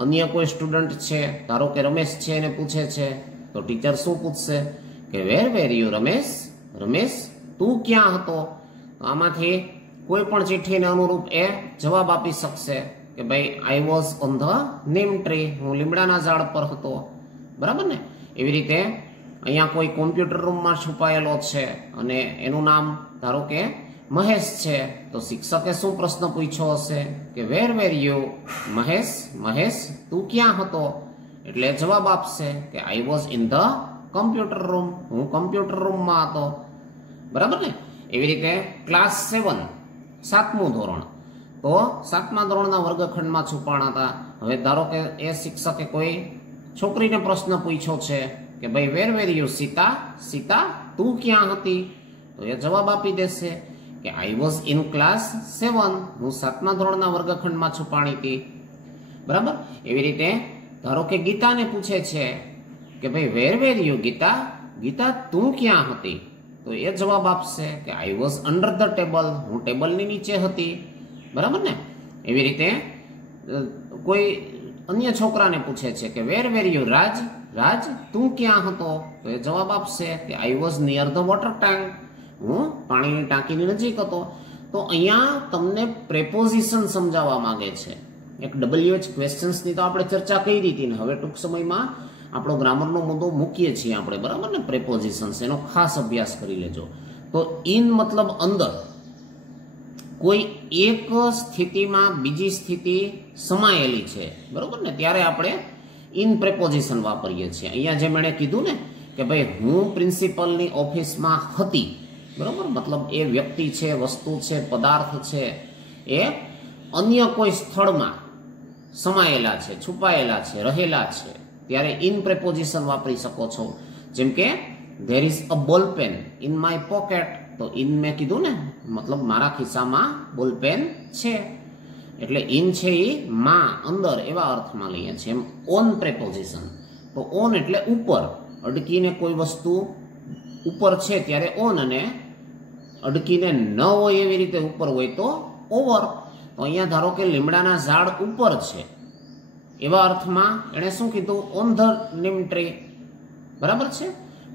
અન્ય કોઈ સ્ટુડન્ટ છે, ધારો કે રમેશ છે, એને પૂછે છે, તો ટીચર શું પૂછશે કે વેર યુ રમેશ, રમેશ તું ક્યાં હતો? તો આમાંથી કોઈ પણ ચિઠ્ઠીને અનુરૂપ એ જવાબ આપી શકશે કે ભાઈ I was on the neem tree, હું લીમડાના ઝાડ પર હતો, બરાબર ને? એવી રીતે અહીંયા કોઈ કોમ્પ્યુટર રૂમમાં છુપાયેલો છે અને એનું નામ ધારો કે મહેશ છે, તો શિક્ષકે શું પ્રશ્ન પૂછ્યો હશે કે વેર યુ મહેશ, મહેશ તું ક્યાં હતો? એટલે જવાબ આપશે કે I was in the computer room, હું કમ્પ્યુટર રૂમમાં હતો, બરાબર ને? એવી રીતે ક્લાસ 7, 7મું ધોરણ, તો 7મા ધોરણના વર્ગખંડમાં છુપાણા હતા. હવે ધારો કે એ શિક્ષકે કોઈ છોકરીને પ્રશ્ન પૂછ્યો છે કે ભાઈ વેર યુ સીતા, સીતા તું ક્યાં હતી? તો એ જવાબ આપી દેશે કે આઈ વોઝ ઇન ક્લાસ 7, હું 7મા ધોરણના વર્ગખંડમાં છું પાણીથી, બરાબર. એવી રીતે ધારો કે ગીતાને પૂછે છે કે ભાઈ વેર વેર યુ ગીતા, ગીતા તું ક્યાં હતી? તો એ જવાબ આપશે કે I was under the table, હું ટેબલની નીચે હતી, બરાબર ને. એવી રીતે કોઈ અન્ય છોકરાને પૂછે છે કે વેર વેર યુ રાજ, રાજ તું ક્યાં હતો? તો એ જવાબ આપશે કે I was near the water tank, હું પાણીની ટાંકીની નજીક હતો. તો અહીંયા તમને પ્રેપોઝિશન સમજાવવા માંગે છે. એક WH ક્વેશ્ચન્સની તો આપણે ચર્ચા કરી હતી ને, હવે ટૂંક સમયમાં આપણો ગ્રામરનો મુદ્દો મૂકીએ છીએ આપણે, બરાબર ને. પ્રેપોઝિશન્સ એનો ખાસ અભ્યાસ કરી લેજો. તો ઇન મતલબ અંદર, કોઈ એક સ્થિતિમાં બીજી સ્થિતિ સમાયેલી છે, બરાબર ને, ત્યારે આપણે ઇન પ્રેપોઝિશન વાપરીએ છીએ. અહીંયા જેમ એણે કીધું ને કે ભાઈ હું પ્રિન્સિપલની ઓફિસમાં હતી, બરાબર, મતલબ એ વ્યક્તિ છે, વસ્તુ છે, પદાર્થ છે, એ અન્ય કોઈ સ્થળમાં સમાયેલા છે, છુપાયેલા છે, રહેલા છે, ત્યારે ઇન પ્રેપોઝિશન વાપરી શકો છો. જેમ કે ધેર ઇઝ અ બોલ પેન ઇન માય પોકેટ, તો ઇન મેં કીધું ને, મતલબ મારા ખિસ્સામાં બોલ પેન છે, એટલે ઇન છે એ માં, અંદર, એવા અર્થમાં લઈએ છીએ. એમ ઓન પ્રેપોઝિશન, તો ઓન એટલે ઉપર, અડકીને કોઈ વસ્તુ ઉપર છે ત્યારે ઓન, અને અડકીને ન હોય એવી રીતે ઉપર હોય તો ઓવર. તો અહીંયા ધારો કે લીમડાના ઝાડ ઉપર છે, એવા અર્થમાં એણે શું કીધું? ઓન ધ નીમ ટ્રી, બરાબર છે.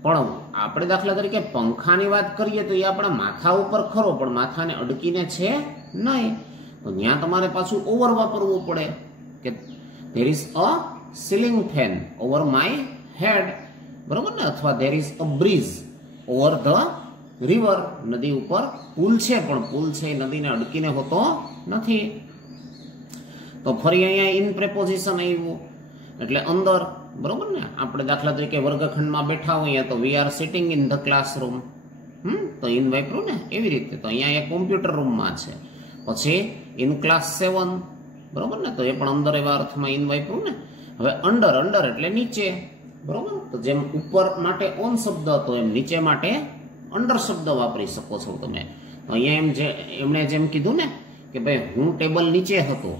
પણ આપણે દાખલા તરીકે પંખાની વાત કરીએ તો એ આપણા માથા ઉપર ખરો, પણ માથાને અડકીને છે નહીં, તો ત્યાં તમારે પાછું ઓવર વાપરવું પડે કે there is a ceiling fan over my head, બરાબર ને. અથવા there is a bridge over the river, નદી ઉપર પુલ છે, પણ પુલ છે એ નદીને અડકીને હોતો નથી. તો ફરી અહીંયા ઇન પ્રેપોઝિશન આવ્યું એટલે અંદર, બરોબર ને. આપણે દાખલા તરીકે વર્ગખંડમાં બેઠા હોઈએ તો we are sitting in the classroom, તો ઇન વાપર્યું ને એવી રીતે. તો અહીંયા એ કોમ્પ્યુટર રૂમમાં છે. પછી ઇન ક્લાસ 7, બરોબર ને, તો એ પણ અંદર એવા અર્થમાં ઇન વાપર્યું ને. હવે અંડર, અંડર એટલે નીચે, બરોબર. તો જેમ ઉપર માટે ઓન શબ્દ હતો એમ નીચે માટે અંડર શબ્દ વાપરી શકો છો તમે. તો અહીંયા એમ જે એમણે જેમ કીધું ને કે ભાઈ હું ટેબલ નીચે હતો,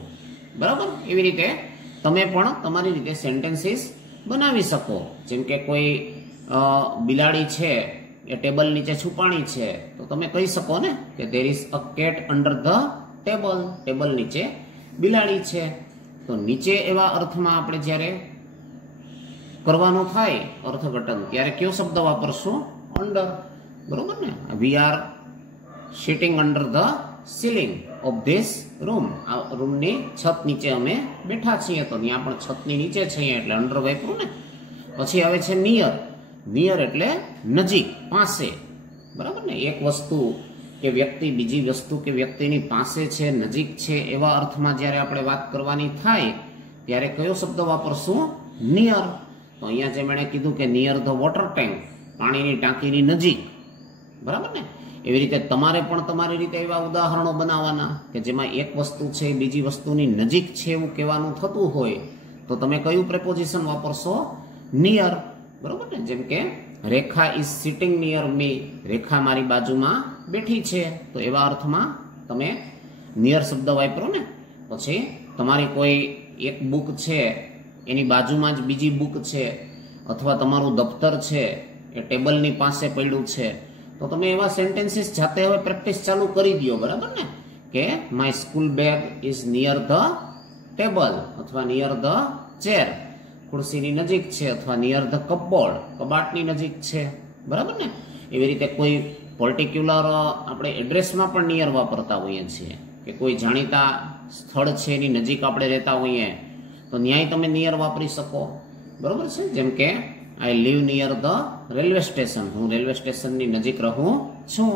બરાબર, એવી રીતે તમે પણ તમારી રીતે સેન્ટેન્સીસ બનાવી શકો. જેમ કે કોઈ બિલાડી છે એ ટેબલ નીચે છુપાણી છે, તો તમે કહી શકો ને કે there is a cat under the table, table નીચે બિલાડી છે. તો નીચે એવા અર્થમાં આપણે જ્યારે કરવાનું થાય અર્થઘટન, ત્યારે કયો શબ્દ વાપરશું? અંડર, બરોબર ને. We are sitting under the ceiling of this room, આ રૂમની છત નીચે અમે બેઠા છીએ, તો ત્યાં પણ છતની નીચે છીએ એટલે અંડર વાપરું ને. પછી આવે છે નિયર, નિયર એટલે નજીક, પાસે, બરાબર ને. એક વસ્તુ કે વ્યક્તિ બીજી વસ્તુ કે વ્યક્તિની પાસે છે, નજીક છે, એવા અર્થમાં જ્યારે આપણે વાત કરવાની થાય ત્યારે કયો શબ્દ વાપરશું? નિયર. તો અહીંયા જેમ એણે કીધું કે નિયર ધ વોટર ટેન્ક, પાણીની ટાંકીની નજીક, બરાબર ને. એવી રીતે તમારે પણ તમારી રીતે એવા ઉદાહરણો બનાવવાના કે જેમાં એક વસ્તુ છે બીજી વસ્તુની નજીક છે એવું કહેવાનું થતું હોય, તો તમે કયું પ્રેપોઝિશન વાપરશો? નિયર, બરોબર ને. જેમ કે રેખા ઇઝ સિટિંગ નિયર મી, રેખા મારી બાજુમાં બેઠી છે, તો એવા અર્થમાં તમે નિયર શબ્દ વાપરો ને. પછી તમારી કોઈ એક બુક છે એની બાજુમાં જ બીજી બુક છે, અથવા તમારું દફતર છે એ ટેબલની પાસે પડ્યું છે, તો તમે એવા સેન્ટેન્સીસ જાતે હવે પ્રેક્ટિસ ચાલુ કરી દો, બરાબર ને. કે my school bag is near the table, અથવા નિયર ધ ચેર, ખુરશીની નજીક છે, અથવા નિયર ધ કપબોર્ડ, કબાટની નજીક છે, બરાબર ને. એવી રીતે કોઈ પર્ટિક્યુલર આપણે એડ્રેસમાં પણ નિયર વાપરતા હોઈએ છીએ કે કોઈ જાણીતા સ્થળ છે એની નજીક આપણે રહેતા હોઈએ તો ન્યાય તમે નિયર વાપરી શકો, બરાબર છે. જેમ કે I live near the railway station, હું રેલવે સ્ટેશનની નજીક રહું છું.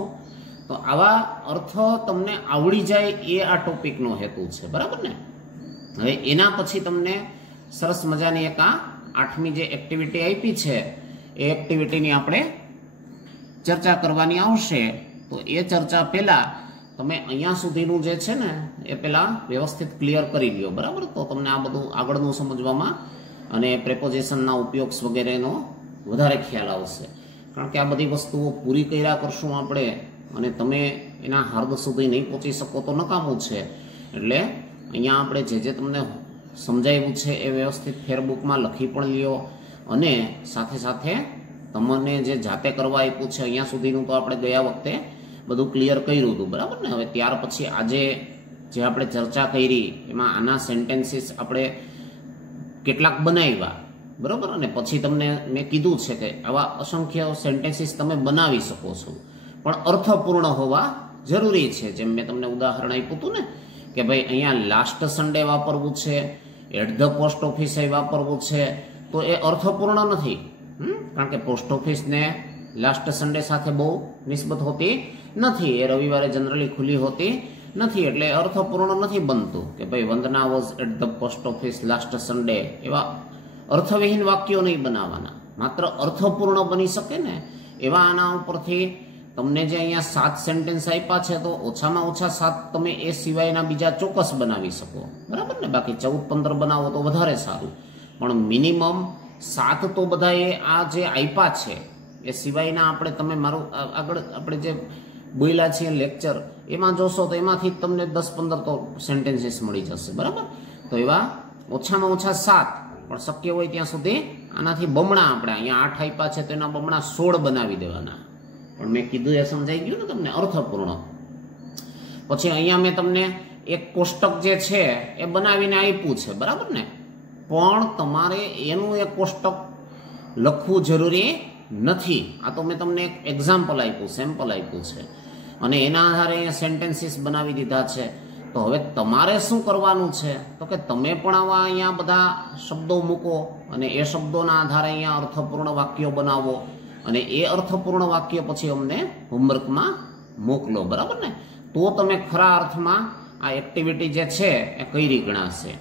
તો આવા અર્થ તમને આવડી જાય એ આ ટોપિકનો હેતુ છે, બરાબર ને. હવે એના પછી તમને સરસ મજાની એક આ 8મી જે એક્ટિવિટી આપી છે એ એક્ટિવિટીની આપણે ચર્ચા કરવાની આવશે. તો એ ચર્ચા પહેલા તમે અહીંયા સુધીનું જે છે ને એ પહેલા વ્યવસ્થિત ક્લિયર કરી લ્યો, બરાબર. તો તમને આ બધું આગળનું સમજવામાં અને પ્રેપોઝિશનના ઉપયોગ વગેરેનો વધારે ખ્યાલ આવશે. કારણ કે આ બધી વસ્તુઓ પૂરી કર્યા કરશું આપણે, અને તમે એના હર્દ સુધી નહીં પહોંચી શકો તો નકામું છે. એટલે અહીંયા આપણે જે તમને સમજાવ્યું છે એ વ્યવસ્થિત ફેરબુકમાં લખી પણ લ્યો અને સાથે સાથે તમને જે જાતે કરવા આપ્યું છે અહીંયા સુધીનું તો આપણે ગયા વખતે બધું ક્લિયર કર્યું હતું, બરાબર ને. હવે ત્યાર પછી આજે જે આપણે ચર્ચા કરી એમાં આના સેન્ટેન્સીસ આપણે કેટલાક બનાવ્યા, બરાબર. અને પછી તમને મેં કીધું છે કે આવા અસંખ્ય સેન્ટેન્સીસ તમે બનાવી શકો છો, પણ અર્થપૂર્ણ હોવા જરૂરી છે. જેમ મેં તમને ઉદાહરણ આપ્યું હતું ને કે ભાઈ અહીંયા લાસ્ટ સન્ડે વાપરવું છે, એટ ધ પોસ્ટ ઓફિસે વાપરવું છે, તો એ અર્થપૂર્ણ નથી. કારણ કે પોસ્ટ ઓફિસને લાસ્ટ સન્ડે સાથે બહુ નિસ્બત હોતી નથી, એ રવિવારે જનરલી ખુલ્લી હોતી નથી, એટલે અર્થપૂર્ણ નથી બનતું કે ભાઈ Vandana was at the post office last Sunday. એવા અર્થવિહીન વાક્યો નહીં બનાવવાના, માત્ર અર્થપૂર્ણ બની શકે ને એવા આના ઉપરથી તમને જે અહીંયા 7 સેન્ટેન્સ આપ્યા છે તો ઓછામાં ઓછા 7 તમે એ સિવાયના બીજા ચોક્કસ બનાવી શકો, બરાબર ને. બાકી 14-15 બનાવો તો વધારે સારું, પણ મિનિમમ 7 તો બધાએ આ જે આપ્યા છે એ સિવાયના આપણે તમે મારું આગળ આપણે જે બોલ્યા છીએ લેક્ચર એમાં જોશો તો એમાંથી તમને 10-15 તો સેન્ટેન્સીસ મળી જશે, બરાબર. તો એવા ઓછામાં ઓછા 7, પણ શક્ય હોય ત્યાં સુધી આનાથી બમણા આપણે અહીંયા 8 આપ્યા છે તો એના બમણા 16 બનાવી દેવાના. પણ મેં કીધું એ સમજાઈ ગયું ને તમને, અર્થપૂર્ણ. પછી અહીંયા મેં તમને એક કોષ્ટક જે છે એ બનાવીને આપ્યું છે, બરાબર ને. પણ તમારે એનું એક કોષ્ટક લખવું જરૂરી નથી. આ તો મેં તમને એક એક્ઝામ્પલ આપ્યું, સેમ્પલ આપ્યું છે, અને એના આધારે અહીંયા સેન્ટેન્સીસ બનાવી દીધા છે. તો હવે તમારે શું કરવાનું છે તો કે તમે પણ આવા અહીંયા બધા શબ્દો મૂકો અને એ શબ્દોના આધારે અહીંયા અર્થપૂર્ણ વાક્યો બનાવો અને એ અર્થપૂર્ણ વાક્ય પછી અમને હોમવર્કમાં મોકલો, બરાબર ને. તો તમે ખરા અર્થમાં આ એક્ટિવિટી જે છે એ કરી ગણાશે.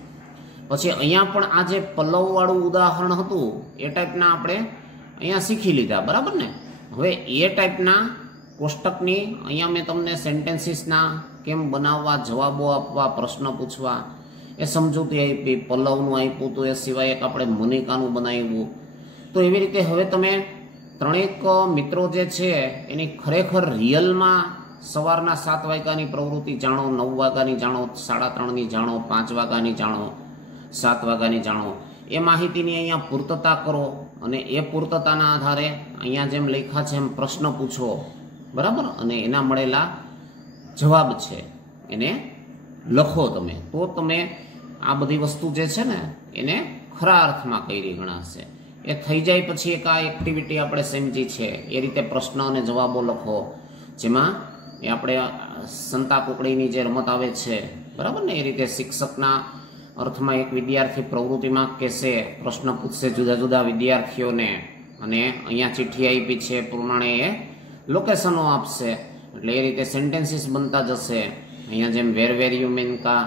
પછી અહીંયા પણ આ જે પલ્લવવાળું ઉદાહરણ હતું એ ટાઈપના આપણે અહીંયા શીખી લીધા, બરાબર ને. હવે એ ટાઈપના કોષ્ટકની અહીંયા મેં તમને સેન્ટેન્સીસના કેમ બનાવવા, જવાબો આપવા, પ્રશ્ન પૂછવા એ સમજૂતી આપી. પલ્લવનું આપ્યું તો એ સિવાય એક આપણે મોનિકાનું બનાવ્યું. તો એવી રીતે હવે તમે ત્રણેક મિત્રો જે છે એની ખરેખર રિયલમાં સવારના 7 વાગ્યાની પ્રવૃત્તિ જાણો, 9 વાગ્યાની જાણો, 3:30ની જાણો, 5 વાગ્યાની જાણો, 7 વાગ્યાની જાણો, એ માહિતીની અહીંયા પૂર્તતા કરો અને એ પૂર્તતાના આધારે અહીંયા જેમ લખ્યા છે એમ પ્રશ્ન પૂછો, બરાબર. અને એના મળેલા જવાબ છે એને લખો તમે. તો તમે આ બધી વસ્તુ જે છે ને એને ખરા અર્થમાં કરી ગણાશે. એ થઈ જાય પછી એક આ એક્ટિવિટી આપણે સમજી છે એ રીતે પ્રશ્ન અને જવાબો લખો, જેમાં એ આપણે સંતા કુકડીની જે રમત આવે છે, બરાબર ને. એ રીતે શિક્ષકના અર્થમાં એક વિદ્યાર્થી પ્રવૃત્તિમાં કહેશે, પ્રશ્ન પૂછશે જુદા જુદા વિદ્યાર્થીઓને અને અહીંયા ચિઠ્ઠી આપી છે એ પ્રમાણે એ લોકેશનો આપશે. એટલે એ રીતે સેન્ટેન્સીસ બનતા જશે. અહીંયા જેમ વેર યુ મેનકા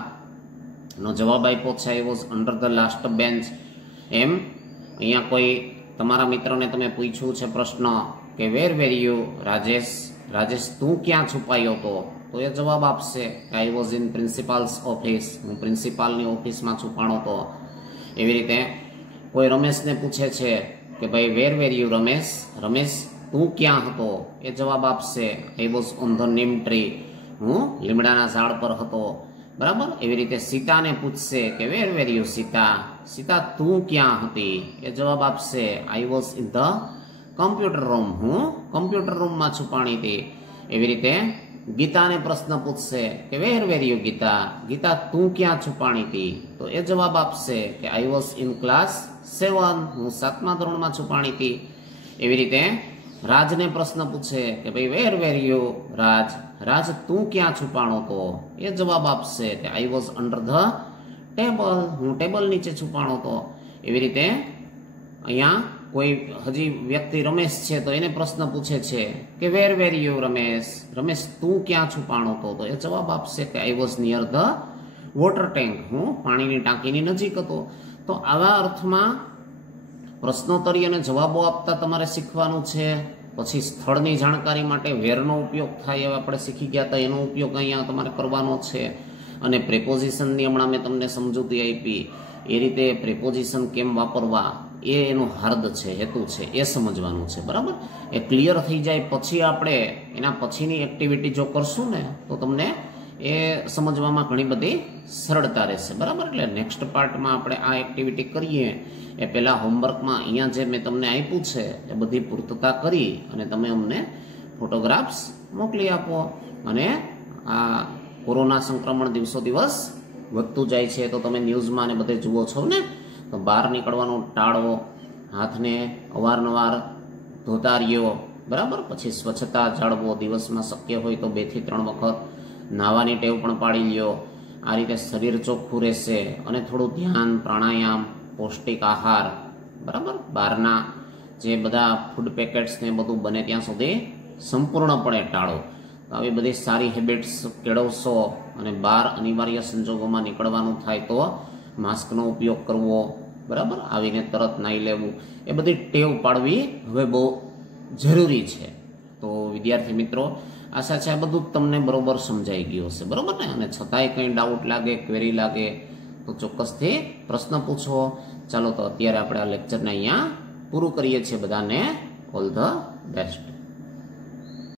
નો જવાબ આપ્યો છે I was under the last bench, એમ અહીંયા કોઈ તમારા મિત્રને તમે પૂછ્યું છે પ્રશ્ન કે વેર યુ રાજેશ, રાજેશ તું ક્યાં છુપાયો હતો, તો એ જવાબ આપશે કે આઈ વોઝ ઇન પ્રિન્સિપાલ્સ ઓફિસ, હું પ્રિન્સિપાલની ઓફિસમાં છુપાણો હતો. એવી રીતે કોઈ રમેશને પૂછે છે કે ભાઈ વેર યુ રમેશ, રમેશ તું ક્યાં હતો, એ જવાબ આપશે I was on the neem tree, હું લીમડાના ઝાડ પર હતો, બરાબર. એવી રીતે સીતાને પૂછશે કે વેર યુ સીતા, સીતા તું ક્યાં હતી, એ જવાબ આપશે આઈ was in the computer room, હું કમ્પ્યુટર રૂમમાં છુપાણી હતી. એવી રીતે ગીતાને પ્રશ્ન પૂછશે કે વેર યુ ગીતા, ગીતા તું ક્યાં છુપાણી હતી, તો એ જવાબ આપશે કે આઈ વોઝ ઇન ક્લાસ 7, હું 7મા ધોરણમાં છુપાણી હતી. એવી રીતે રાજને પ્રશ્ન પૂછે કે ભાઈ વેર યુ રાજ, રાજ તું ક્યાં છુપાણો હતો, એ જવાબ આપશે કે I was under the table, હું ટેબલ નીચે છુપાણો હતો. એવી રીતે અહીંયા કોઈ હજી વ્યક્તિ રમેશ છે તો એને પ્રશ્ન પૂછે છે કે વેર યુ રમેશ, રમેશ તું ક્યાં છુપાણો હતો, તો એ જવાબ આપશે કે I was near the water tank, હું પાણીની ટાંકીની નજીક હતો. તો આવા અર્થમાં પ્રશ્નોત્તરી અને જવાબો આપતા તમારે શીખવાનું છે. પછી સ્થળની જાણકારી માટે વેરનો ઉપયોગ થાય એવા આપણે શીખી ગયા હતા, એનો ઉપયોગ અહીંયા તમારે કરવાનો છે. અને પ્રેપોઝિશનની હમણાં મેં તમને સમજૂતી આપી એ રીતે પ્રેપોઝિશન કેમ વાપરવા એ એનો હાર્દ છે, હેતુ છે, એ સમજવાનું છે, બરાબર. એ ક્લિયર થઈ જાય પછી આપણે એના પછીની એક્ટિવિટી જો કરશું ને તો તમને એ સમજવામાં ઘણી બધી સરળતા રહેશે, બરાબર. એટલે નેક્સ્ટ પાર્ટમાં આપણે આ એક્ટિવિટી કરીએ એ પહેલાં હોમવર્કમાં અહીંયા જે મેં તમને આપ્યું છે એ બધી પૂર્તતા કરી અને તમે અમને ફોટોગ્રાફ્સ મોકલી આપો. અને આ કોરોના સંક્રમણ દિવસો દિવસ વધતું જાય છે તો તમે ન્યૂઝમાં ને બધે જુઓ છો ને, તો બહાર નીકળવાનું ટાળો, હાથને અવારનવાર ધોતા રહ્યો, બરાબર. પછી સ્વચ્છતા જાળવો, દિવસમાં શક્ય હોય તો 2 થી 3 વખત નાહવાની ટેવ પણ પાડી લ્યો. આ રીતે શરીર ચોખ્ખું રહેશે. અને થોડું ધ્યાન, પ્રાણાયામ, પૌષ્ટિક આહાર, બરાબર. બહારના જે બધા ફૂડ પેકેટ્સ ને બધું બને ત્યાં સુધી સંપૂર્ણપણે ટાળો. આવી બધી સારી હેબિટ્સ કેળવશો અને બહાર અનિવાર્ય સંજોગોમાં નીકળવાનું થાય તો માસ્કનો ઉપયોગ કરવો, બરાબર. આવીને તરત નાહી લેવું, એ બધી ટેવ પાડવી હવે બહુ જરૂરી છે. તો વિદ્યાર્થી મિત્રો, આશા છે આ બધું તમને બરોબર સમજાઈ ગયું હશે, બરોબર ને. અને છતાંય કંઈ ડાઉટ લાગે, ક્વેરી લાગે તો ચોક્કસથી પ્રશ્ન પૂછો. ચાલો તો અત્યારે આપણે આ લેક્ચરને અહીંયા પૂરું કરીએ છીએ. બધાને ઓલ ધ બેસ્ટ.